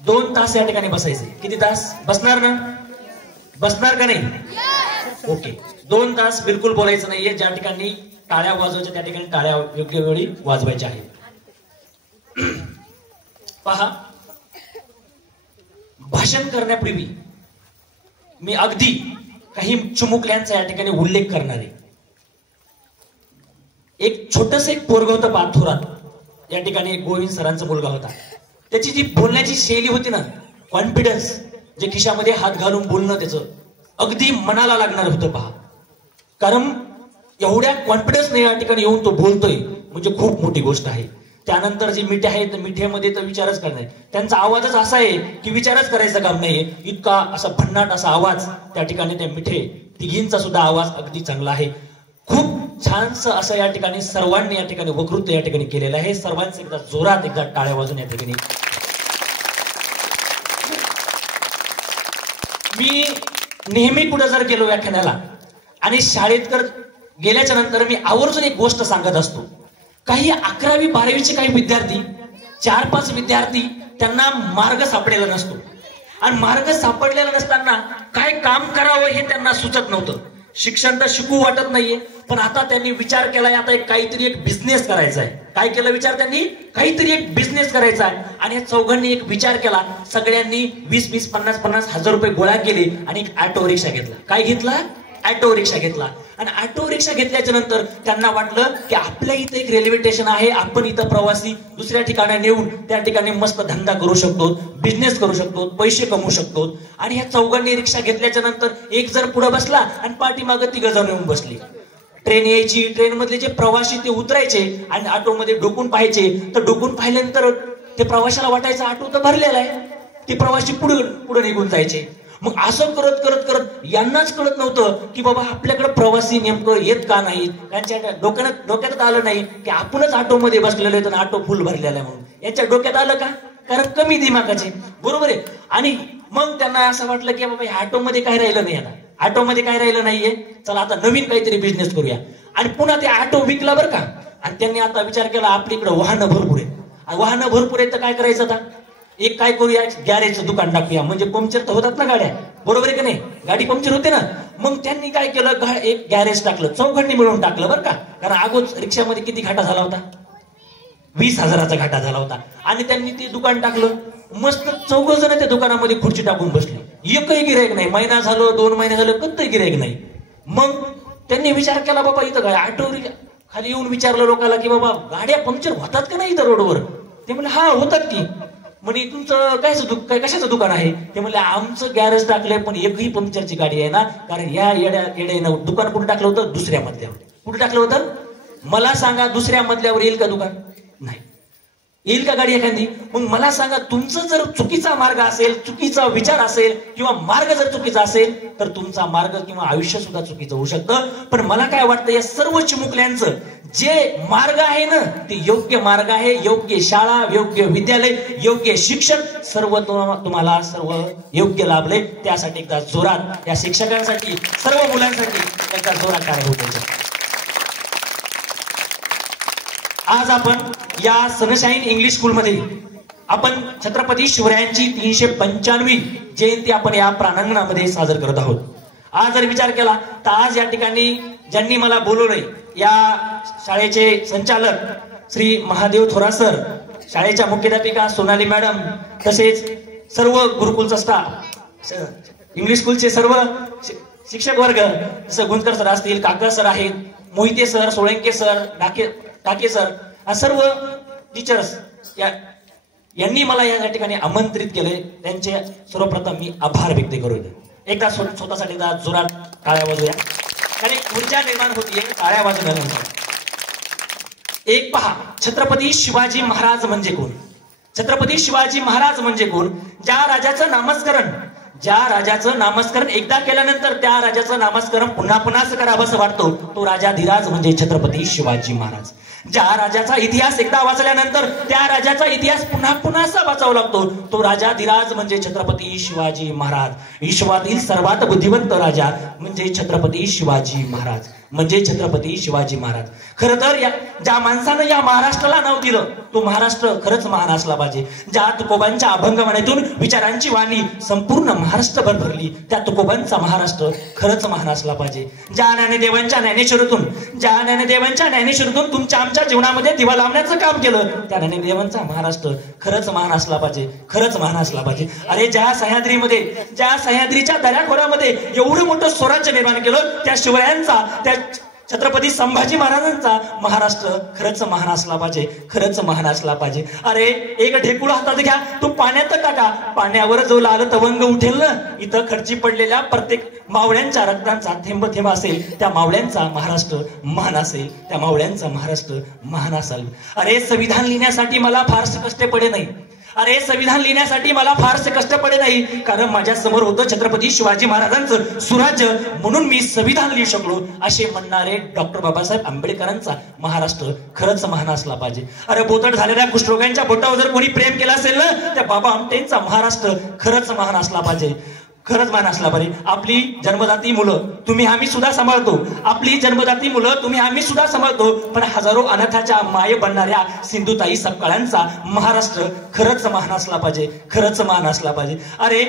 2 तास या ठिकाणी बसायचे. किती तास बसणार ना? बसणार का नाही? ओके. 2 तास बिलकुल बोलायचं नाहीये. ज्या ठिकाणी टाळ्या वाजवायच्या त्या ठिकाणी टाळ्या योग्य वेळी वाजवायच्या आहेत. पहा, भाषण करण्यापूर्वी मी अगदी काही चिमुकल्यांचा या ठिकाणी उल्लेख करणार आहे. एक छोटस एक पोरग होतं पाथोरात, या ठिकाणी गोविंद सरांचा मुलगा होता. त्याची जी बोलण्याची शैली होती ना, कॉन्फिडन्स, जे खिशामध्ये हात घालून बोलणं, त्याचं अगदी मनाला लागणार होतं. पहा, कारण एवढ्या कॉन्फिडन्सने या ठिकाणी येऊन तो बोलतोय म्हणजे खूप मोठी गोष्ट आहे. त्यानंतर जे मिठे आहेत, मिठेमध्ये तर विचारच करणार. त्यांचा आवाजच असा आहे की विचारच करायचं काम नाहीये. इतका असा भन्नाट असा आवाज त्या ठिकाणी त्या मिठे तिघींचा सुद्धा आवाज अगदी चांगला आहे. खूप छानसं असं या ठिकाणी सर्वांनी या ठिकाणी वक्तृत्व या ठिकाणी केलेलं आहे. सर्वांचे एकदा जोरात एकदा टाळ्या वाजून या ठिकाणी. मी नेहमी कुठं जर गेलो व्याख्यानाला आणि शाळेत तर गेल्याच्या नंतर मी आवर्जून एक गोष्ट सांगत असतो. काही 11वी 12वीचे काही विद्यार्थी, 4-5 विद्यार्थी, त्यांना मार्ग सापडेला नसतो. आणि मार्ग सापडलेला नसताना काय काम करावं हे त्यांना सुचत नव्हतं. शिक्षण तर शिकू वाटत नाहीये, पण आता त्यांनी विचार केलाय आता काहीतरी एक बिझनेस करायचा आहे. काय केलं विचार त्यांनी? काहीतरी एक बिझनेस करायचा आहे. आणि या चौघांनी एक विचार केला. सगळ्यांनी 20-20, 50-50 हजार रुपये गोळा केले आणि एक ऑटो रिक्षा घेतला. काय घेतला? ऑटो रिक्षा घेतला. आणि ऑटो रिक्षा घेतल्याच्या नंतर त्यांना वाटलं की आपल्या इथे एक रेल्वे स्टेशन आहे, आपण इथं प्रवासी दुसऱ्या ठिकाणी नेऊन त्या ठिकाणी मस्त धंदा करू शकतो, बिझनेस करू शकतो, पैसे कमवू शकतो. आणि ह्या चौघांनी रिक्षा घेतल्याच्या नंतर एक जण पुढे बसला आणि पाठीमागं 3 जण येऊन बसली. ट्रेन यायची, ट्रेन मधले जे प्रवासी ते उतरायचे आणि ऑटो मध्ये डोकून पाहायचे. तर डोकून पाहिल्यानंतर ते प्रवाशाला वाटायचं ऑटो तर भरलेला आहे. ते प्रवासी पुढे निघून जायचे. मग असं करत करत करत यांनाच कळत नव्हतं की बाबा आपल्याकडे प्रवासी नेमकं येत का नाहीत. त्यांच्या डोक्यात आलं नाही की आपणच ऑटोमध्ये बसलेलो आहे आणि ऑटो फुल भरलेला आहे म्हणून. यांच्या डोक्यात आलं का? कारण कमी दिमागाचे, बरोबर आहे. आणि मग त्यांना असं वाटलं की बाबा ऑटोमध्ये काय राहिलं नाही, आता ऑटोमध्ये काय राहिलं नाहीये, चला आता नवीन काहीतरी बिझनेस करूया. आणि पुन्हा ते ऑटो विकला बरं का. आणि त्यांनी आता विचार केला आपल्याकडे वाहनं भरपूर आहेत, वाहनं भरपूर आहेत तर काय करायचं आता? एक काय करूया, गॅरेजचं दुकान टाकूया. म्हणजे पंक्चर तर होतात ना गाड्या, बरोबर आहे की नाही? गाडी पंक्चर होते ना. मग त्यांनी काय केलं, एक गॅरेज टाकलं. चौघांनी मिळून टाकलं बरं का. कारण अगोदर रिक्षामध्ये किती घाटा झाला होता? 20,000चा घाटा झाला होता. आणि त्यांनी ते दुकान टाकलं. मस्त 4 जण त्या दुकानामध्ये खुर्ची टाकून बसले. एकही गिरायक नाही. महिना झालं, 2 महिने झालं, कधीही गिरायक नाही. मग त्यांनी विचार केला बाबा इथं काय ऑटो खाली येऊन विचारलं लोकांना की बाबा गाड्या पंक्चर होतात का नाही इथं रोडवर? ते म्हणले हा होतात की. म्हणे तुमचं काय कशाचं दुकान आहे? ते म्हणले आमचं गॅरेज टाकलंय पण एकही पंक्चरची गाडी आहे ना. कारण या येड्यानं दुकान कुठे टाकलं होतं? दुसऱ्या मजल्यावर. कुठे टाकलं होतं? मला सांगा, दुसऱ्या मजल्यावर येईल का दुकान? नाही. येईल का गाडी एखादी? मग मला सांगा, तुमचं जर चुकीचा मार्ग असेल, चुकीचा विचार असेल किंवा मार्ग जर चुकीचा असेल तर तुमचा मार्ग किंवा आयुष्य सुद्धा चुकीचं होऊ शकतं. पण मला काय वाटतं, या सर्व चिमुकल्यांचं जे मार्ग आहे ना ते योग्य मार्ग आहे. योग्य शाळा, योग्य विद्यालय, योग्य शिक्षण सर्व तुम्हाला सर्व योग्य लाभले. त्यासाठी एकदा जोरात या शिक्षकांसाठी, सर्व मुलांसाठी एकदा जोरात काय होतं. आज आपण या सनशाईन इंग्लिश स्कूलमध्ये आपण छत्रपती शिवरायांची 395वी जयंती आपण या प्रांगणामध्ये साजर करत आहोत. आज जर विचार केला तर आज या ठिकाणी ज्यांनी मला बोलवलंय, या शाळेचे संचालक श्री महादेव थोरात सर, शाळेच्या मुख्याध्यापिका सोनाली मॅडम, तसेच सर्व गुरुकुलचा स्टाफ, इंग्लिश स्कूलचे सर्व शिक्षक वर्ग, जसं गुंजकर सर असतील, काका सर आहेत, मोहिते सर, सोळंके सर, टाके सर, सर्व टीचर्स यांनी मला या ठिकाणी आमंत्रित केले. त्यांचे सर्वप्रथम मी आभार व्यक्त करू. एकदा स्वतःसाठी जोरात टाळ्या वाजूया. कारण एक ऊर्जा निर्माण होतीये टाळ्या वाजवल्यानंतर. एक पहा, छत्रपती शिवाजी महाराज म्हणजे कोण? छत्रपती शिवाजी महाराज म्हणजे कोण? ज्या राजाचं नामस्मरण एकदा केल्यानंतर त्या राजाचं नामस्मरण पुन्हा पुन्हाच करावं असं वाटतं, तो राजाधिराज म्हणजे छत्रपती शिवाजी महाराज. ज्या राजाचा इतिहास एकदा वाचल्यानंतर त्या राजाचा इतिहास पुन्हा पुन्हा असा वाचावा लागतो, तो राजाधिराज म्हणजे छत्रपती शिवाजी महाराज. विश्वातील सर्वात बुद्धिवंत राजा म्हणजे छत्रपती शिवाजी महाराज. म्हणजे छत्रपती शिवाजी महाराज. खरं तर ज्या माणसानं या महाराष्ट्राला नाव दिलं तो महाराष्ट्र खरंच महान असला पाहिजे. ज्या तुकोबांच्या अभंगवाणीतून विचारांची वाणी संपूर्ण महाराष्ट्रभर भरली त्या तुकोबांचा महाराष्ट्र खरंच महान असला पाहिजे. ज्या ज्ञानेदेवांच्या ज्ञानेश्वरीतून तुमच्या आमच्या जीवनामध्ये दिवा लावण्याचं काम केलं त्या ज्ञानेदेवांचा महाराष्ट्र खरंच महान असला पाहिजे, खरंच महान असला पाहिजे. अरे ज्या सह्याद्रीच्या दऱ्याखोऱ्यामध्ये एवढं मोठं स्वराज्य निर्माण केलं त्या शिवरायांचा, त्या छत्रपती संभाजी महाराजांचा महाराष्ट्र खरंच महान असला पाहिजे, खरंच महान असला पाहिजे. अरे एक ढेकुळ हातात घ्या, तो पाण्यात टाका, पाण्यावर जो लाल तवंग उठेल ना, इथं खर्ची पडलेल्या प्रत्येक मावळ्यांच्या रक्तांचा थेंब थेंब असेल, त्या मावळ्यांचा महाराष्ट्र महान असेल, त्या मावळ्यांचा महाराष्ट्र महान असेल. अरे संविधान लिहिण्यासाठी मला फारसे कष्ट पडे नाही, कारण माझ्या समोर होतं छत्रपती शिवाजी महाराजांचं सुराज्य, म्हणून मी संविधान लिहू शकलो असे म्हणणारे डॉक्टर बाबासाहेब आंबेडकरांचा महाराष्ट्र खरंच महान असला पाहिजे. अरे बोथट झालेल्या कुष्ठरोग्यांच्या बोटावर जर कोणी प्रेम केला असेल ना, त्या बाबा आमटेंचा महाराष्ट्र खरंच महान असला पाहिजे, खरंच मान असला पाहिजे. आपली जन्मदाती मुलं तुम्ही आम्ही सुद्धा सांभाळतो, पण हजारो अनाथाच्या माय बनणाऱ्या सिंधुताई सपकाळांचा महाराष्ट्र खरंच महान असला पाहिजे, खरंच महान असला पाहिजे. अरे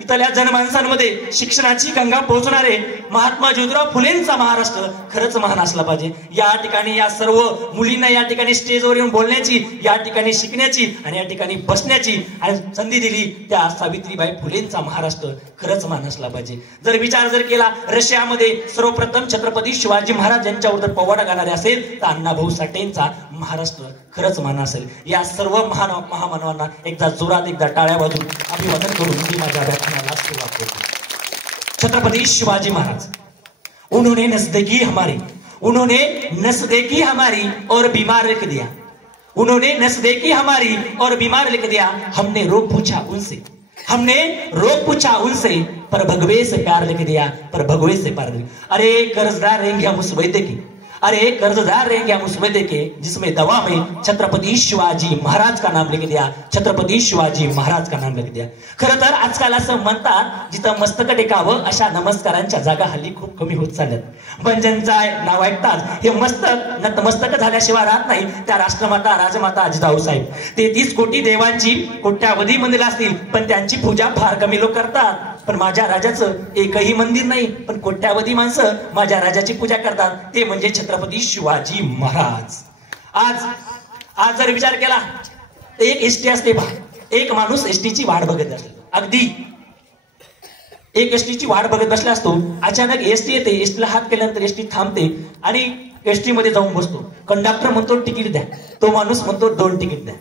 इथल्या जनमानसांमध्ये शिक्षणाची गंगा पोहोचणारे महात्मा ज्योतिराव फुलेंचा महाराष्ट्र खरंच महान असला पाहिजे. या ठिकाणी या सर्व मुलींना या ठिकाणी स्टेजवर येऊन बोलण्याची, या ठिकाणी शिकण्याची आणि या ठिकाणी बसण्याची संधी दिली त्या सावित्रीबाई फुलेंचा महाराष्ट्र खरंच मान असला पाहिजे. जर विचार केला रशियामध्ये सर्वप्रथम छत्रपती शिवाजी महाराज यांच्यावर जर पोवाडा गाणारे असेल तर अण्णाभाऊ साठेंचा महाराष्ट्र खरंच मान असेल. या सर्व महामानवांना एकदा जोरात एकदा टाळ्या वाजून अभिवादन करून मी माझ्या व्याख्यानाला सुरुवात करतो. छत्रपती शिवाजी महाराज, उन्होंने नजदीकी हमारी और बीमार लिख दिया, उन्होंने नजदीकी हमारी और बीमार लिख दिया. हमने रोग पूछा उनसे पर भगवे से प्यार लिख दिया, पर भगवे से प्यार. अरे कर्जदार रहेंगे हम उस वैद्य के जिसमें दवा में छत्रपती शिवाजी महाराज का नाम लिख दिया, छत्रपती शिवाजी महाराज का नाम लिख दिया. खरं तर आजकाल असं म्हणतात जिथं मस्तक टेकावं अशा नमस्कारांच्या जागा हल्ली खूप कमी होत चालल्यात. पण ज्यांचा नाव ऐकतात हे मस्तक नतमस्तक झाल्याशिवाय राहत नाही त्या राष्ट्रमाता राजमाता जिजाऊ साहेब. 33 कोटी देवांची कोट्यावधी मंदिर असतील पण त्यांची पूजा फार कमी लोक करतात. पण माझ्या राजाचं एकही मंदिर नाही पण कोट्यावधी माणसं माझ्या राजाची पूजा करतात, ते म्हणजे छत्रपती शिवाजी महाराज. आज जर विचार केला तर एक एसटी असते बा, एक माणूस एसटीची वाट बघत असतो, अगदी एक एसटीची वाट बघत बसला असतो. अचानक एसटी येते, एसटीला हात केल्यानंतर एसटी थांबते आणि एसटी मध्ये जाऊन बसतो. कंडक्टर म्हणतो तिकीट द्या, तो माणूस म्हणतो 2 तिकीट द्या.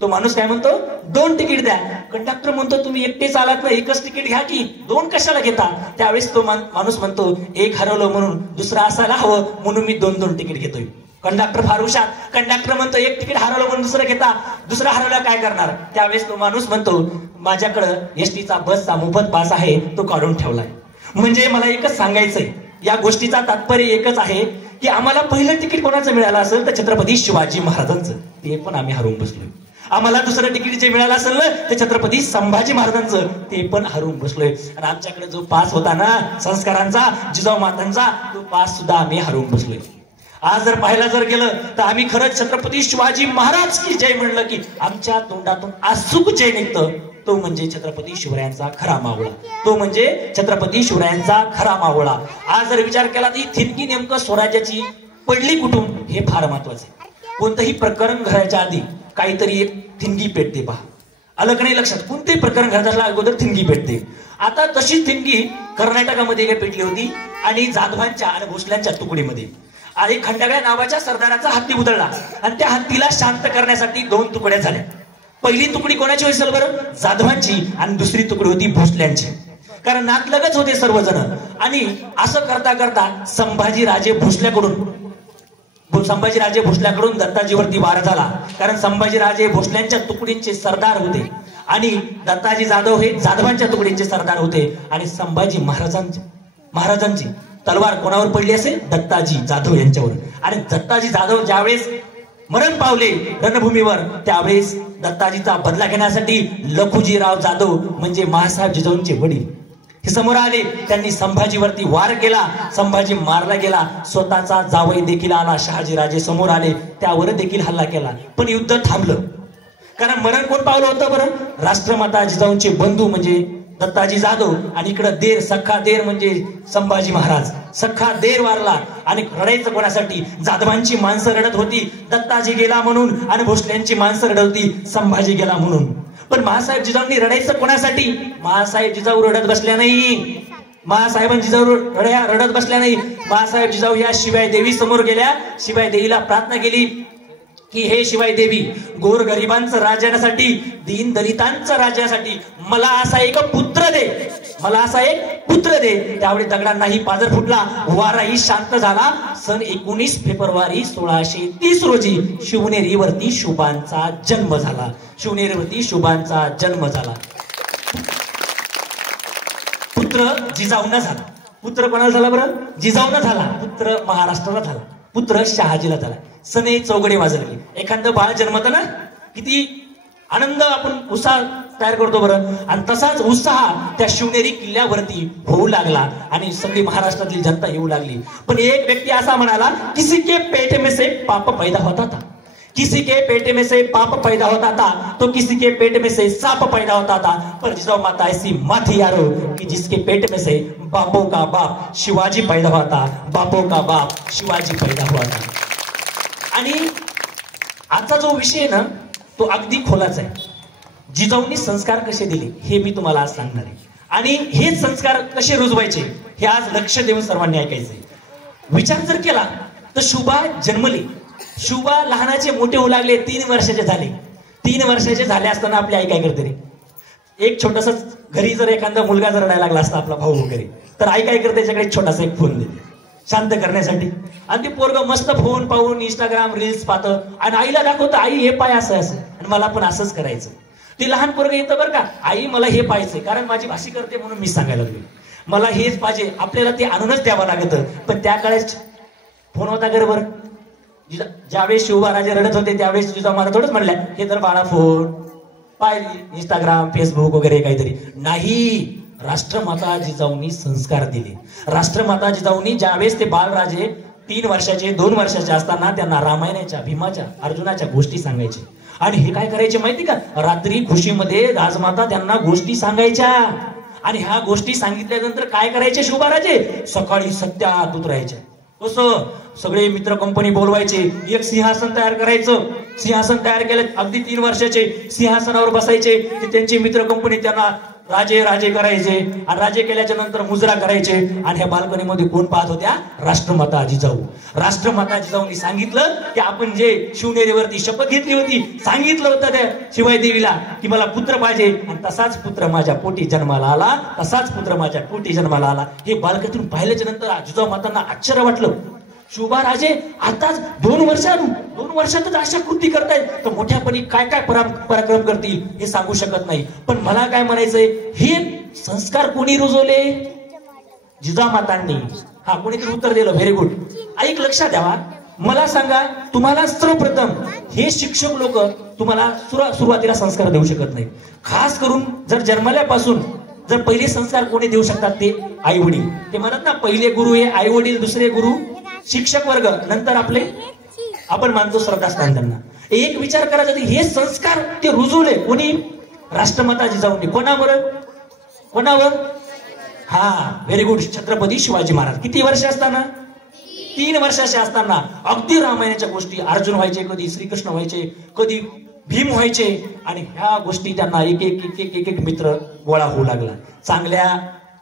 तो माणूस काय म्हणतो 2 तिकीट द्या. कंडक्टर म्हणतो तुम्ही एकटे चालत ना, एकच तिकीट घ्या की 2 कशाला घेता. त्यावेळेस तो माणूस म्हणतो 1 हरवलं म्हणून दुसरं असायला हवं म्हणून मी 2 तिकीट घेतोय. कंडक्टर फार हुशार, कंडक्टर म्हणतो 1 तिकीट हरवलं म्हणून दुसरं घेता, दुसरं हरवलं काय करणार. त्यावेळेस तो माणूस म्हणतो माझ्याकडं एसटीचा बसचा मोफत पास आहे, तो काढून ठेवलाय. म्हणजे मला एकच सांगायचंय, या गोष्टीचा तात्पर्य एकच आहे की आम्हाला पहिलं तिकीट कोणाचं मिळालं असेल तर छत्रपती शिवाजी महाराजांचं, ते पण आम्ही हरवून बसलोय. आम्हाला दुसरं तिकीट जे मिळालं असेल ना ते छत्रपती संभाजी महाराजांचं, ते पण हरवून बसलोय. आणि आमच्याकडे जो पास होता ना संस्कारांचा, जिजाऊ मातांचा, तो पास सुद्धा आम्ही हरवून बसलोय. आज जर पाहायला गेलं तर आम्ही खरंच छत्रपती शिवाजी महाराज की जय म्हणलं की आमच्या तोंडातून अचूक जय निघतं. तो म्हणजे छत्रपती शिवरायांचा खरा मावळा, तो म्हणजे छत्रपती शिवरायांचा खरा मावळा. आज जर विचार केला तर थिनकी नेमकं स्वराज्याची पडली कुठून हे फार महत्वाचं आहे. कोणतंही प्रकरण घराच्या आधी काहीतरी एक थिनगी पेटते पहा, आलं का नाही लक्षात. कोणतेही प्रकरण घराच्या अगोदर थिनगी पेटते. आता तशीच थिनगी कर्नाटकामध्ये एक पेटली होती आणि जाधवांच्या आणि भोसल्यांच्या तुकडीमध्ये. आणि खंडागळ्या नावाच्या सरदाराचा हत्ती उधळला आणि त्या हत्तीला शांत करण्यासाठी 2 तुकड्या झाल्या. पहिली तुकडी कोणाची होती बरं, जाधवांची, आणि दुसरी तुकडी होती भोसल्यांची, कारण नातलगच होते सर्वजण. आणि असं करता करता संभाजीराजे भोसल्याकडून दत्ताजीवरती वार झाला, कारण संभाजीराजे भोसल्यांच्या तुकडींचे सरदार होते आणि दत्ताजी जाधव हे जाधवांच्या तुकडींचे सरदार होते. आणि संभाजी महाराजांची तलवार कोणावर पडली असेल, दत्ताजी जाधव यांच्यावर. आणि दत्ताजी जाधव ज्यावेळेस मरण पावले रणभूमीवर त्यावेळेस दत्ताजीचा बदला घेण्यासाठी लखुजीराव जाधव म्हणजे महासाहेब जिजाऊंचे वडील हे समोर आले, त्यांनी संभाजीवरती वार केला, संभाजी मारला गेला, स्वतःचा जावई देखील आला, शहाजीराजे समोर आले, त्यावर देखील हल्ला केला, पण युद्ध थांबलं. कारण मरण कोण पावलं होतं बरं? राष्ट्रमाता जिजाऊंचे बंधू म्हणजे दत्ताजी जाधव, आणि इकडं देर, सख्खा देर म्हणजे संभाजी महाराज. सख्खा देर वारला, आणि रडायचं कोणासाठी? जाधवांची माणसं रडत होती दत्ताजी गेला म्हणून, आणि भोसल्यांची माणसं रडत होती संभाजी गेला म्हणून. पण महासाहेब जिजाऊंनी रडायचं कोणासाठी? महासाहेब जिजाऊ रडत बसल्या नाही, महासाहेबांची जिजाऊ रडत बसल्या नाही. महासाहेब जिजाऊ या शिवाय देवी समोर गेल्या, शिवाय देवीला प्रार्थना केली की हे शिवाय देवी, गोर गरिबांचं राज्यासाठी, दीन दलितांचं राज्यासाठी मला असा एक पुत्र दे, मला असा एक पुत्र दे. त्यावेळी दगडांनाही पाजर फुटला, वाराही शांत झाला. सन 19 फेब्रुवारी 1630 रोजी शिवनेरीवरती शुभांचा जन्म झाला. शिवनेरीवरती शुभांचा जन्म झाला. पुत्र जिजाऊंना झाला. पुत्र कोणाला झाला बरं? जिजाऊंना झाला. पुत्र महाराष्ट्राला झाला. पुत्र शहाजीला झाला. सने चौघडे वाजवली. एखादं बाळ जन्मत ना, किती आनंद, आपण उत्साह तयार करतो बरं. आणि तसाच उत्साह त्या शिवनेरी किल्ल्यावरती होऊ लागला, आणि सगळी महाराष्ट्रातील जनता येऊ लागली. पण एक व्यक्ती असा म्हणाला, किसी के पेट में से पाप पैदा होता था, किसी के पेट में से पाप पैदा होता था, तो किसी के पेट में से सांप पैदा होता था. पर जिजाऊ माता ऐसी माँ थी यारो कि जिसके पेट में से बापों का बाप शिवाजी पैदा हुआ था, बापों का बाप शिवाजी पैदा हुआ था. आणि आजचा जो विषय आहे ना, तो अगदी खोलाच आहे. जिजाऊंनी संस्कार कसे दिले हे मी तुम्हाला आज सांगणार आहे, आणि हे संस्कार कसे रुजवायचे हे आज लक्ष देऊन सर्वांनी ऐकायचंय. विचार जर केला तर शुभा जन्मली, शुभा लहानाचे मोठे होऊ लागले, 3 वर्षाचे झाले. 3 वर्षाचे झाले असताना आपली आई काय करते रे? एक छोटस घरी जर एखादा मुलगा जर रडायला लागला असता, आपला भाऊ वगैरे, तर आई काय करते? त्याच्याकडे एक छोटासा एक फोन देते शांत करण्यासाठी. आणि ते पोरग मस्त फोन पाहून इंस्टाग्राम रील्स पाहतं, आणि आईला दाखवतं, आई हे पाय असं असं, आणि मला पण असंच करायचं. ते लहान पोरग येतं बरं का, आई मला हे पाहायचंय, कारण माझी भाषी करते म्हणून मी सांगायला लागलो, मला हेच पाहिजे. आपल्याला ते आणूनच द्यावं लागतं. पण त्या काळात फोन होता बरोबर. ज्यावेळेस शिवबाराजे रडत होते त्यावेळेस जिजाऊ मला थोडंच म्हणल्या, हे तर बाळा फोन पाहिजे, इंस्टाग्राम फेसबुक वगैरे काहीतरी नाही. राष्ट्रमाता जिजाऊंनी संस्कार दिले. राष्ट्रमाता जिजाऊंनी ज्यावेळेस ते बालराजे 3 वर्षाचे 2 वर्षाचे असताना त्यांना रामायणाच्या, भीमाच्या, अर्जुनाच्या गोष्टी सांगायचे. आणि हे काय करायचे माहिती का? रात्री खुशीमध्ये राजमाता त्यांना गोष्टी सांगायच्या. आणि ह्या गोष्टी सांगितल्यानंतर काय करायचे शिवबाराजे? सकाळी सत्यात उतरायचे. कसं? सगळे मित्र कंपनी बोलवायचे, एक सिंहासन तयार करायचं. सिंहासन तयार केलं, अगदी 3 वर्षाचे सिंहासनावर बसायचे. त्यांची मित्र कंपनी त्यांना राजे राजे करायचे, आणि राजे केल्याच्या नंतर मुजरा करायचे. आणि ह्या बाल्कनीमध्ये कोण पाहत होत्या? राष्ट्रमाता जिजाऊ. राष्ट्रमाता जिजाऊंनी सांगितलं की आपण जे शिवनेरीवरती शपथ घेतली होती, सांगितलं होतं त्या शिवाय देवीला की मला पुत्र पाहिजे, आणि तसाच पुत्र माझ्या पोटी जन्माला आला, तसाच पुत्र माझ्या पोटी जन्माला आला. हे बालकातून पाहिल्याच्या नंतर जिजाऊ मातांना आश्चर्य वाटलं. शिवबाराजे आताच 2 वर्षातच अशा कृती करतायत, तर मोठ्यापणी काय काय पराक्रम करतील हे सांगू शकत नाही. पण मला काय म्हणायचंय, हे संस्कार कोणी रुजवले? जिजामातांनी. हा, कोणीतरी उत्तर दिलं, व्हेरी गुड. ऐक, लक्षात द्यावा. मला सांगा, तुम्हाला सर्वप्रथम हे शिक्षक लोक तुम्हाला सुरुवातीला संस्कार देऊ शकत नाही. खास करून जर जन्मल्यापासून जर पहिले संस्कार कोणी देऊ शकतात ते आई वडील. ते म्हणत ना, पहिले गुरु हे आई वडील, दुसरे गुरु शिक्षक वर्ग, नंतर आपले आपण मानतो श्रद्धास्थान त्यांना. एक विचार करायचा, हे संस्कार ते रुजवले कोणी? राष्ट्रमाता जिजाऊंनी. कोणावर? हा, व्हेरी गुड, छत्रपती शिवाजी महाराज. किती वर्ष असताना? 3 वर्षाचे असताना अगदी रामायणाच्या गोष्टी, अर्जुन व्हायचे, कधी श्रीकृष्ण व्हायचे, कधी भीम व्हायचे. आणि ह्या गोष्टी त्यांना एक एक मित्र गोळा होऊ लागला. चांगल्या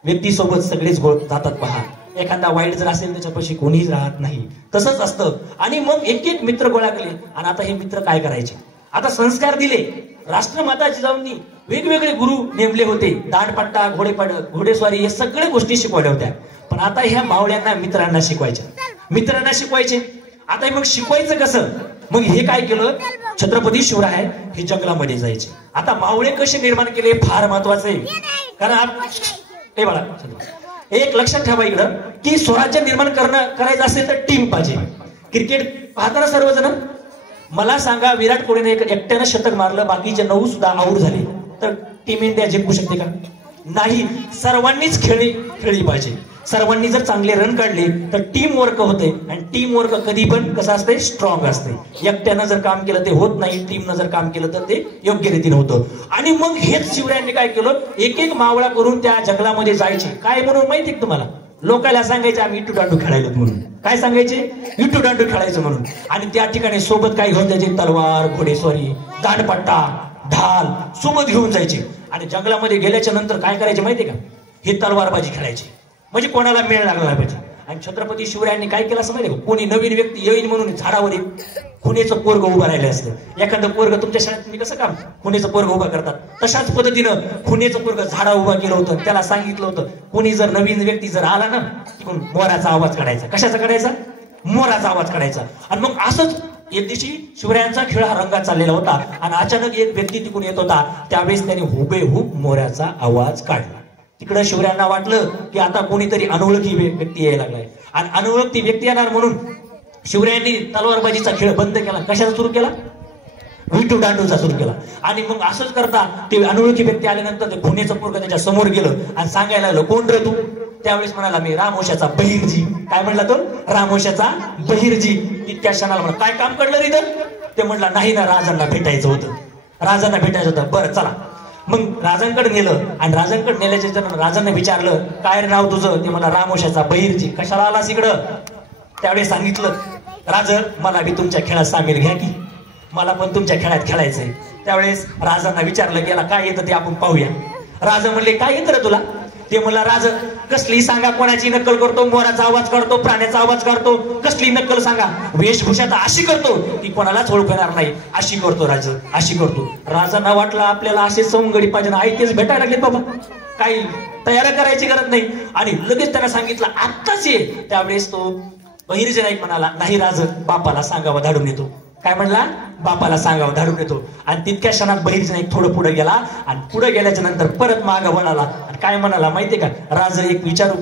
व्यक्तीसोबत सगळेच जातात पहा. एखादा वाईट जर असेल त्याच्यापाशी कोणीच राहत नाही. तसंच असतं. आणि मग एक मित्र गोळा केले. आणि आता हे मित्र काय करायचे? आता संस्कार दिले. राष्ट्रमाता जिजाऊंनी वेगवेगळे गुरु नेमले होते. दांडपट्टा, घोडेस्वारी, हे सगळे गोष्टी शिकवल्या होत्या. पण आता ह्या मावळ्यांना मित्रांना शिकवायचे. आता मग शिकवायचं कसं? मग हे काय केलं? छत्रपती शिवराय हे जंगलामध्ये जायचे. आता मावळे कसे निर्माण केले फार महत्वाचे. कारण हे बघा, एक लक्षात ठेवा इकडं, की स्वराज्य निर्माण करायचं असेल तर टीम पाहिजे. क्रिकेट पाहताना सर्वजण मला सांगा, विराट कोहलीने एकट्यानं शतक मारलं, बाकीचे 9 सुद्धा आऊट झाले, तर टीम इंडिया जिंकू शकते का? नाही, सर्वांनीच खेळली पाहिजे. सर्वांनी जर चांगले रन काढले तर टीम वर्क होते आणि टीम वर्क कधी पण कसं असते, स्ट्रॉंग असते. एकट्यानं जर काम केलं ते होत नाही, टीमनं जर काम केलं तर ते योग्य रीतीने होतं. आणि मग हेच शिवरायांनी काय केलं, एक एक मावळा करून त्या जंगलामध्ये जायचे. काय म्हणून माहिती आहे तुम्हाला, लोकांना सांगायचे आम्ही इटू दांडू खेळायला म्हणून. काय सांगायचे, इटू दांडू खेळायचं म्हणून. आणि त्या ठिकाणी सोबत काय घेऊन जायचे, तलवार, घोडेस्वारी, दांडपट्टा, ढाल सोबत घेऊन जायचे. आणि जंगलामध्ये गेल्याच्या नंतर काय करायचे माहितीये का, हे तलवारबाजी खेळायची, म्हणजे कोणाला मेळ लागला पाहिजे. आणि छत्रपती शिवरायांनी काय केलं असं माहिती का, कोणी नवीन व्यक्ती येईल म्हणून झाडावर एक खुनेचं पोरग उभं राहिलं असतं. एखादं पोरग तुमच्या शाळेत तुम्ही कसं काम खुनेचं पोरग उभा करतात, तशाच पद्धतीनं खुनेचं पोरग झाडा उभा केलं होतं. त्याला सांगितलं होतं कोणी जर नवीन व्यक्ती जर आला ना, तिकडून मोराचा आवाज काढायचा. कशाचा काढायचा, मोराचा आवाज काढायचा. आणि मग असंच एक दिवशी शिवरायांचा खेळ हा रंगात चाललेला होता आणि अचानक एक व्यक्ती तिकडून येत होता. त्यावेळेस त्याने हुबेहूब मोराचा आवाज काढला. तिकडे शिवरायांना वाटलं की आता कोणीतरी अनोळखी व्यक्ती यायला लागलाय आणि अनोळखी व्यक्ती येणार म्हणून शिवरायांनी तलवारबाजीचा खेळ बंद केला. कशाचा सुरू केला, विटू दांडूचा सुरू केला. आणि मग असंच करता ते अनोळखी व्यक्ती आल्यानंतर ते खुनेचं पोरग त्याच्या समोर गेलं आणि सांगायला लागलं कोण रे तू. त्यावेळेस म्हणाला मी रामोशाचा बहिर्जी. काय म्हणला तो, रामोशाचा बहिर्जी. इतक्या क्षणाला म्हणा काय काम करलं रे तर. ते म्हणला नाही ना, राजांना भेटायचं होतं, राजांना भेटायचं होतं. बरं चला. मग राजांकडे नेलं आणि राजांकडे नेल्याच्या राजांना विचारलं काय नाव तुझं. ते मला रामोशाचा बहिर्जी. कशाला आलास इकडं. त्यावेळेस सांगितलं राज मला बी तुमच्या खेळात सामील घ्या की, मला पण तुमच्या खेळात खेळायचंय. त्यावेळेस राजांना विचारलं गेला काय येतं ते आपण पाहूया. राजा म्हणले काय येतं रे तुला. ते म्हणला राज कसली सांगा, कोणाची नक्कल करतो, मोराचा आवाज काढतो, प्राण्याचा आवाज काढतो, कसली नक्कल सांगा. वेशभूषा तर अशी करतो की कोणालाच ओळख येणार नाही, अशी करतो राज, अशी करतो. राजांना वाटलं आपल्याला असे सवंगडी पाहिजे, आई तेच भेटायला लागले बाबा, काही तयार करायची गरज नाही. आणि लगेच त्यांना सांगितलं आत्ताच ये. त्यावेळेस तो बहिर्जी नाईक म्हणाला नाही राज, बापाला सांगावं धाडून येतो. काय म्हणला, बापाला सांगावं धाडून येतो. आणि तितक्या क्षणात बहिर्जी नाईक थोडं पुढे गेला आणि पुढे गेल्याच्या नंतर परत मागं वळाला आणि काय म्हणाला माहितीये का, राज एक विचारू,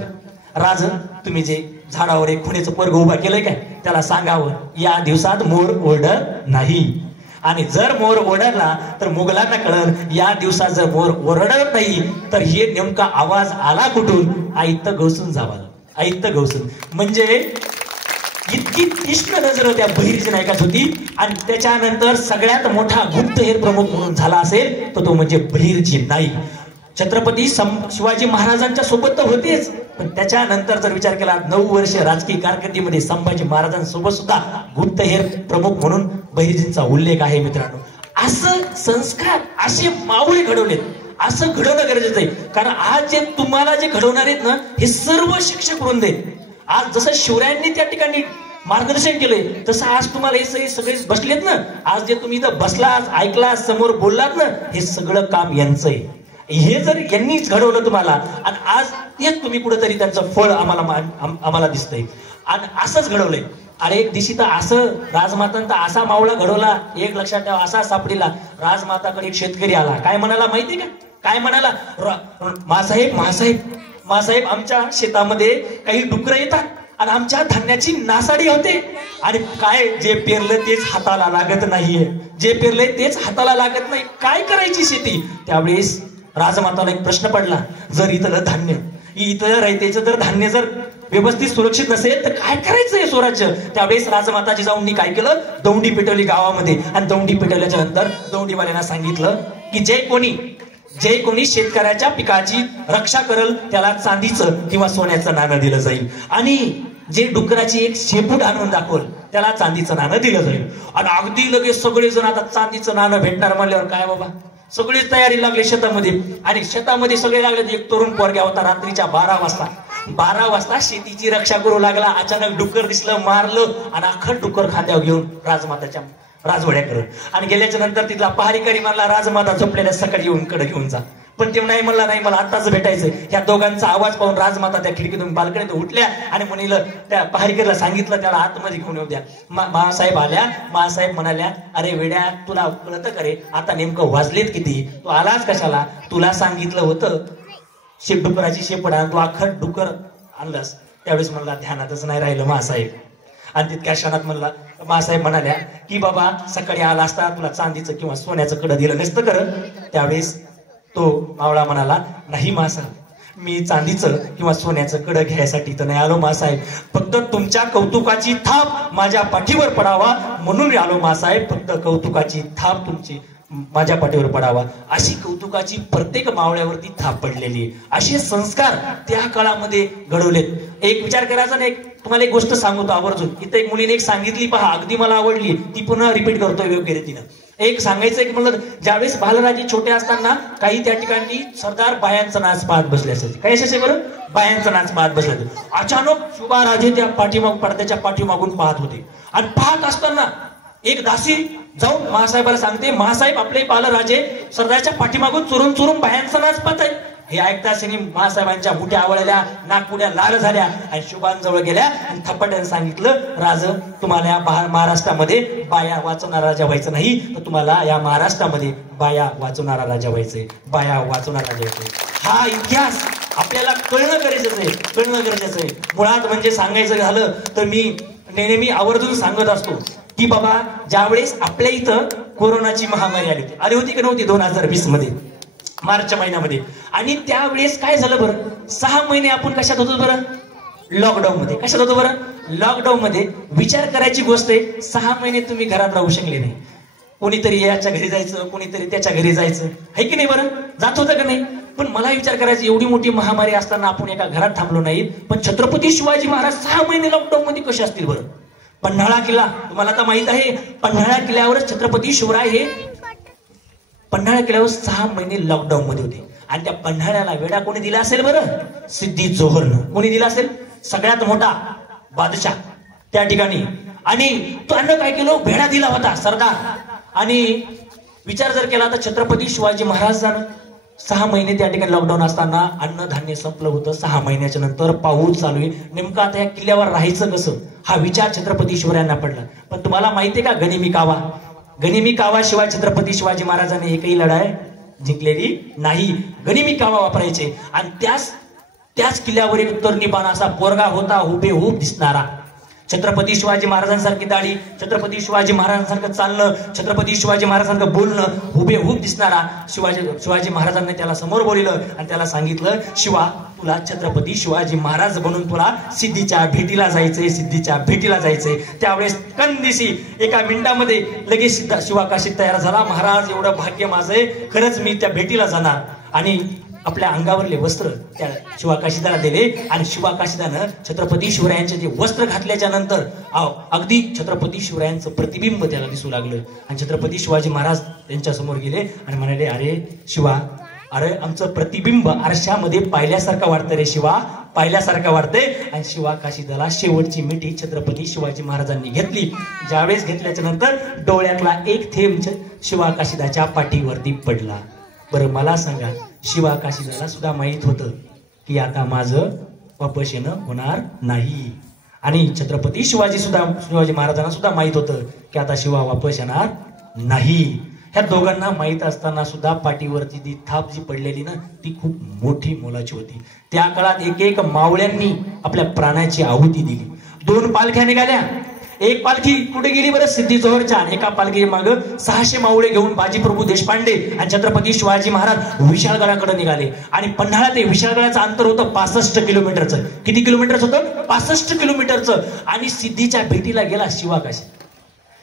राज तुम्ही जे झाडावर एक खुनेचं पोरग उभा केलंय काय, त्याला सांगावं या दिवसात मोर ओरडर नाही. आणि जर मोर ओरडला तर मुघलांना कळल या दिवसात जर मोर ओरडत नाही तर हे नेमका आवाज आला कुठून, आयत्त घोसून जावा, आयत्त घोसून. म्हणजे इतकी तीक्ष्ण नजर त्या बहिर्जी नायकात होती. आणि त्याच्यानंतर सगळ्यात मोठा गुप्तहेर प्रमुख म्हणून झाला असेल तर तो म्हणजे बहिर्जी नाईक. छत्रपती शिवाजी महाराजांच्या सोबत तर होतेच, पण त्याच्यानंतर जर विचार केला 9 वर्ष राजकीय कारकिर्दीमध्ये संभाजी महाराजांसोबत सुद्धा गुप्तहेर प्रमुख म्हणून बहिर्जींचा उल्लेख आहे. मित्रांनो असं संस्कार असे मावळे घडवलेत, असं घडवणं गरजेचं आहे. कारण आज जे तुम्हाला जे घडवणार आहेत ना हे सर्व शिक्षक वृंद आहेत. आज जसं शिवरायांनी त्या ठिकाणी मार्गदर्शन केलंय तसं आज तुम्हाला हे सगळे बसलेत ना, आज जे तुम्ही इथं बसलात, ऐकलात, समोर बोललात ना, हे सगळं काम यांचं आहे. हे जर यांनीच घडवलं तुम्हाला आणि आज तेच तुम्ही कुठेतरी त्यांचं फळ आम्हाला दिसतंय. आणि असंच घडवलंय. अरे एक दिवशी तर असं राजमातांचा असा मावळा घडवला, एक लक्षात ठेवा, असा सापडीला. राजमाताकडे एक शेतकरी आला, काय म्हणाला माहिती का, काय म्हणाला, मासाहेब आमच्या शेतामध्ये काही डुकरं येतात आणि आमच्या धान्याची नासाडी होते. आणि काय जे पेरलं तेच हाताला लागत नाहीये, जे पेरलंय तेच हाताला लागत नाही, काय करायची शेती. त्यावेळेस राजमाताला एक प्रश्न पडला, जर इथलं धान्य इथं रयतेचं जर धान्य जर व्यवस्थित सुरक्षित नसेल तर काय करायचंय स्वराज्य. त्यावेळेस राजमाताजी जाऊन काय केलं, दौंडी पेटवली गावामध्ये. आणि दौंडी पेटवल्याच्या नंतर दौंडीवाल्यांना सांगितलं की जे कोणी शेतकऱ्याच्या पिकाची रक्षा करल त्याला चांदीचं किंवा सोन्याचं नाणं दिलं जाईल. आणि जे डुकराची एक शेपूट आणून दाखवल त्याला चांदीचं नाणं दिलं जाईल. आणि अगदी लगेच सगळेजण आता चांदीचं नाणं भेटणार म्हणल्यावर काय बाबा, सगळी तयारी लागली शेतामध्ये. आणि शेतामध्ये सगळे लागले. एक तरुण पोरग्या होता, रात्रीच्या 12 वाजता शेतीची रक्षा करू लागला. अचानक डुक्कर दिसलं, मारलं आणि अख्खं डुक्कर खांद्यावर घेऊन राजमाताच्या राजवाड्याकडे. आणि गेल्याच्या नंतर तिथला पहारीकारी म्हणला, राजमाता झोपलेल्या सकाळी येऊन कडे घेऊन जा. पण ते नाही म्हणला, नाही मला आत्ताच भेटायचंय. ह्या दोघांचा आवाज पाहून राजमाता त्या खिडकीतून बाल्कनीत उठल्या आणि म्हणलं, त्या पहारीकरीला सांगितलं त्याला आतमध्ये घेऊन येऊ द्या. महासाहेब आल्या. महासाहेब म्हणाल्या, अरे वेड्या तुला कळतं का रे आता नेमकं वाजलेत किती, तू आलाच कशाला, तुला सांगितलं होतं डुकराची शेपड आण, तू अख्खं डुकर आणलास. त्यावेळेस म्हणला ध्यानातच नाही राहिलं महासाहेब. आणि तितक्या क्षणात म्हणला, महासाहेब म्हणाल्या की बाबा सकाळी आला असता तुला चांदीचं किंवा सोन्याचं कडं दिलं नसतं कर. त्यावेळेस तो मावळा म्हणाला, नाही मासाहेब, मी चांदीचं किंवा सोन्याचं कडं घ्यायसाठी तर नाही आलो मासाहेब, फक्त तुमच्या कौतुकाची थाप माझ्या पाठीवर पडावा म्हणून आलो मासाहेब, फक्त कौतुकाची थाप तुमची माझ्या पाठीवर पडावा. अशी कौतुकाची प्रत्येक मावळ्यावरती थाप पडलेली आहे. असे संस्कार त्या काळामध्ये घडवलेत. एक विचार करायचा नाही. तुम्हाला एक गोष्ट सांगतो आवर्जून. इथं एक मुलीने एक सांगितली पहा, अगदी मला आवडली, ती पुन्हा रिपीट करतोय योग्य रीतीनं. एक सांगायचं एक म्हणलं, ज्यावेळेस बालराजे छोटे असताना काही त्या ठिकाणी सरदार बायांचा नाच पाहत बसले असायचे. काय असायचे बरं? बायांचा नाच पाहत बसले. अचानक शुभाराजे त्या पडद्याच्या पाठीमागून पाहत होते आणि पाहत असताना एक दासी जाऊन महासाहेबाला सांगते, महासाहेब आपले बालराजे सरदारच्या पाठीमागून चोरून चोरून बायांचा नाच पाहत आहेत. हे ऐकताच महासाहेबांच्या मुठ्या आवळल्या, नागपुड्या लाल झाल्या आणि शुभांजवळ गेल्या आणि थप्पट्याने सांगितलं, राज, तुम्हाला या महाराष्ट्रामध्ये बाया वाचवणारा राजा व्हायचं नाही, तर तुम्हाला या महाराष्ट्रामध्ये बाया वाचवणारा राजा व्हायचंय, बाया वाचवणारा राजा व्हायचंय. हा इतिहास आपल्याला कळणं गरजेचं आहे, कळणं गरजेचं आहे. मुळात म्हणजे सांगायचं झालं तर मी नेहमी आवर्जून सांगत असतो की बाबा, ज्यावेळेस आपल्या इथं कोरोनाची महामारी आली होती की नव्हती 2020 मध्ये मार्च महिन्यामध्ये, आणि त्यावेळेस काय झालं बरं, 6 महिने आपण कशात होतो बरं? लॉकडाऊन मध्ये. कशात होतो बरं? लॉकडाऊन मध्ये. विचार करायची गोष्ट आहे, 6 महिने तुम्ही घरात राहू शकले नाही. कोणीतरी याच्या घरी जायचं, कोणीतरी त्याच्या घरी जायचं, आहे की नाही बरं? जात होतं का नाही? पण मला विचार करायचा, एवढी मोठी महामारी असताना आपण एका घरात थांबलो नाही, पण छत्रपती शिवाजी महाराज 6 महिने लॉकडाऊन मध्ये कसे असतील बरं? पन्हाळा किल्ला तुम्हाला तर माहित आहे, पन्हाळा किल्ल्यावर छत्रपती शिवराय हे पन्हाळा किल्ल्यावर 6 महिने लॉकडाऊन मध्ये होते. आणि त्या पन्हाळ्याला वेढा कोणी दिला असेल बरं? सिद्धी जोहरनं. कोणी दिला असेल? सगळ्यात मोठा बादशाह त्या ठिकाणी. आणि त्यानं काय केलं? वेढा दिला होता सरदार. आणि विचार जर केला तर छत्रपती शिवाजी महाराजांना 6 महिने त्या ठिकाणी लॉकडाऊन असताना अन्नधान्य संपलं होतं. 6 महिन्याच्या नंतर पाऊस चालू आहे. नेमकं आता या किल्ल्यावर राहायचं कसं, हा विचार छत्रपती शिवरायांना पडला. पण तुम्हाला माहितीये का, गनिमी कावा, गनिमी कावा शिवाय छत्रपती शिवाजी महाराजांनी एकही लढाई जिंकलेली नाही. गनिमी कावा वापरायचे. आणि त्याच किल्ल्यावर एक तरणीबाण असा पोरगा होता, हुबेहूब दिसणारा. छत्रपती शिवाजी महाराजांसारखी दाढी, छत्रपती शिवाजी महाराजांसारखं चालणं, छत्रपती शिवाजी महाराजांसारखं बोलणं, हुबेहूब दिसणारा शिवाजी महाराजांनी त्याला समोर बोलवलं आणि त्याला सांगितलं, शिवा, तुला छत्रपती शिवाजी महाराज बनून तुला सिद्धीच्या भेटीला जायचंय, सिद्धीच्या भेटीला जायचंय. त्यावेळेस कंदिसी एका मिनिटामध्ये लगेच शिवा काशीद तयार झाला. महाराज, एवढं भाग्य माझं आहे, खरंच मी त्या भेटीला जाणार. आणि आपल्या अंगावरले वस्त्र त्या शिवाकाशीदाला दिले आणि शिवाकाशीदानं छत्रपती शिवरायांचे ते वस्त्र घातल्याच्या नंतर अगदी छत्रपती शिवरायांचं प्रतिबिंब त्याला दिसू लागलं. आणि छत्रपती शिवाजी महाराज त्यांच्या समोर गेले आणि म्हणाले, अरे शिवा, अरे आमचं प्रतिबिंब आरशामध्ये पाहिल्यासारखं वाटतं रे शिवा, पाहिल्यासारखं वाटतंय. आणि शिवाकाशीदाला शेवटची मिठी छत्रपती शिवाजी महाराजांनी घेतली. ज्यावेळेस घेतल्याच्या नंतर डोळ्यातला एक थेंब शिवाकाशीदाच्या पाठीवरती पडला. बरं मला सांगा, शिवाकाशीदाला सुद्धा माहित होतं की आता माझं वापस येणं होणार नाही. आणि छत्रपती शिवाजी महाराजांना सुद्धा माहित होतं की आता शिवा वापस येणार नाही. ह्या दोघांना माहित असताना सुद्धा पाठीवरची ती थाप जी पडलेली ना, ती खूप मोठी मोलाची होती. त्या काळात एक मावळ्यांनी आपल्या प्राणाची आहुती दिली. 2 पालख्या निघाल्या. एक पालखी कुठे गेली बरं? सिद्धी जोहरच्या. एका पालखी माग 600 मावळे घेऊन बाजीप्रभू देशपांडे आणि छत्रपती शिवाजी महाराज विशाळगडाकडे निघाले. आणि पन्हाळा ते विशाळगडाचं अंतर होतं 65 किलोमीटरचं. किती किलोमीटरचं होतं? 65 किलोमीटरचं. आणि सिद्धीच्या भेटीला गेला शिवाकाशी.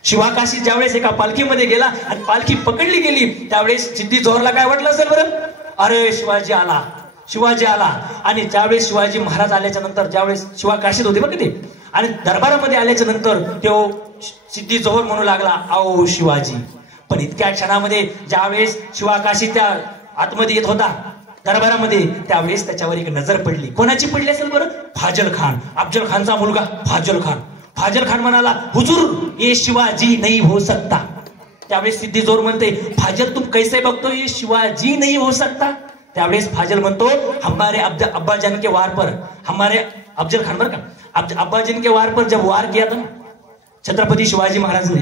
शिवाकाशी ज्यावेळेस एका पालखीमध्ये गेला आणि पालखी पकडली गेली, त्यावेळेस सिद्धी जोहरला काय वाटलं असेल बरं? अरे शिवाजी आला, शिवाजी आला. आणि ज्यावेळेस शिवाजी महाराज आल्याच्या नंतर, ज्यावेळेस शिवाकाशीत होते बघ ते, आणि दरबारामध्ये आल्याच्या नंतर तो सिद्धी जोहर म्हणू लागला, आओ शिवाजी. पण इतक्या क्षणामध्ये ज्यावेळेस शिवाकाशी त्या आतमध्ये येत होता दरबारामध्ये, त्यावेळेस त्याच्यावर एक नजर पडली. कोणाची पडली असेल बरं? फाजल खान, अफजल खानचा मुलगा फाजल खान. फाजल खान म्हणाला, हुजूर ये शिवाजी नहीं हो सकता. त्यावेळेस सिद्धी जोहर म्हणते, फाजल तुम कैसे बघतो, ये शिवाजी नहीं हो सकता. त्यावेळेस फाजल म्हणतो, हमारे अब्बाजान के वार पर, हमारे अफजल खान पर का अब्बाजान के वार पर जब वार किया था छत्रपति शिवाजी महाराज ने,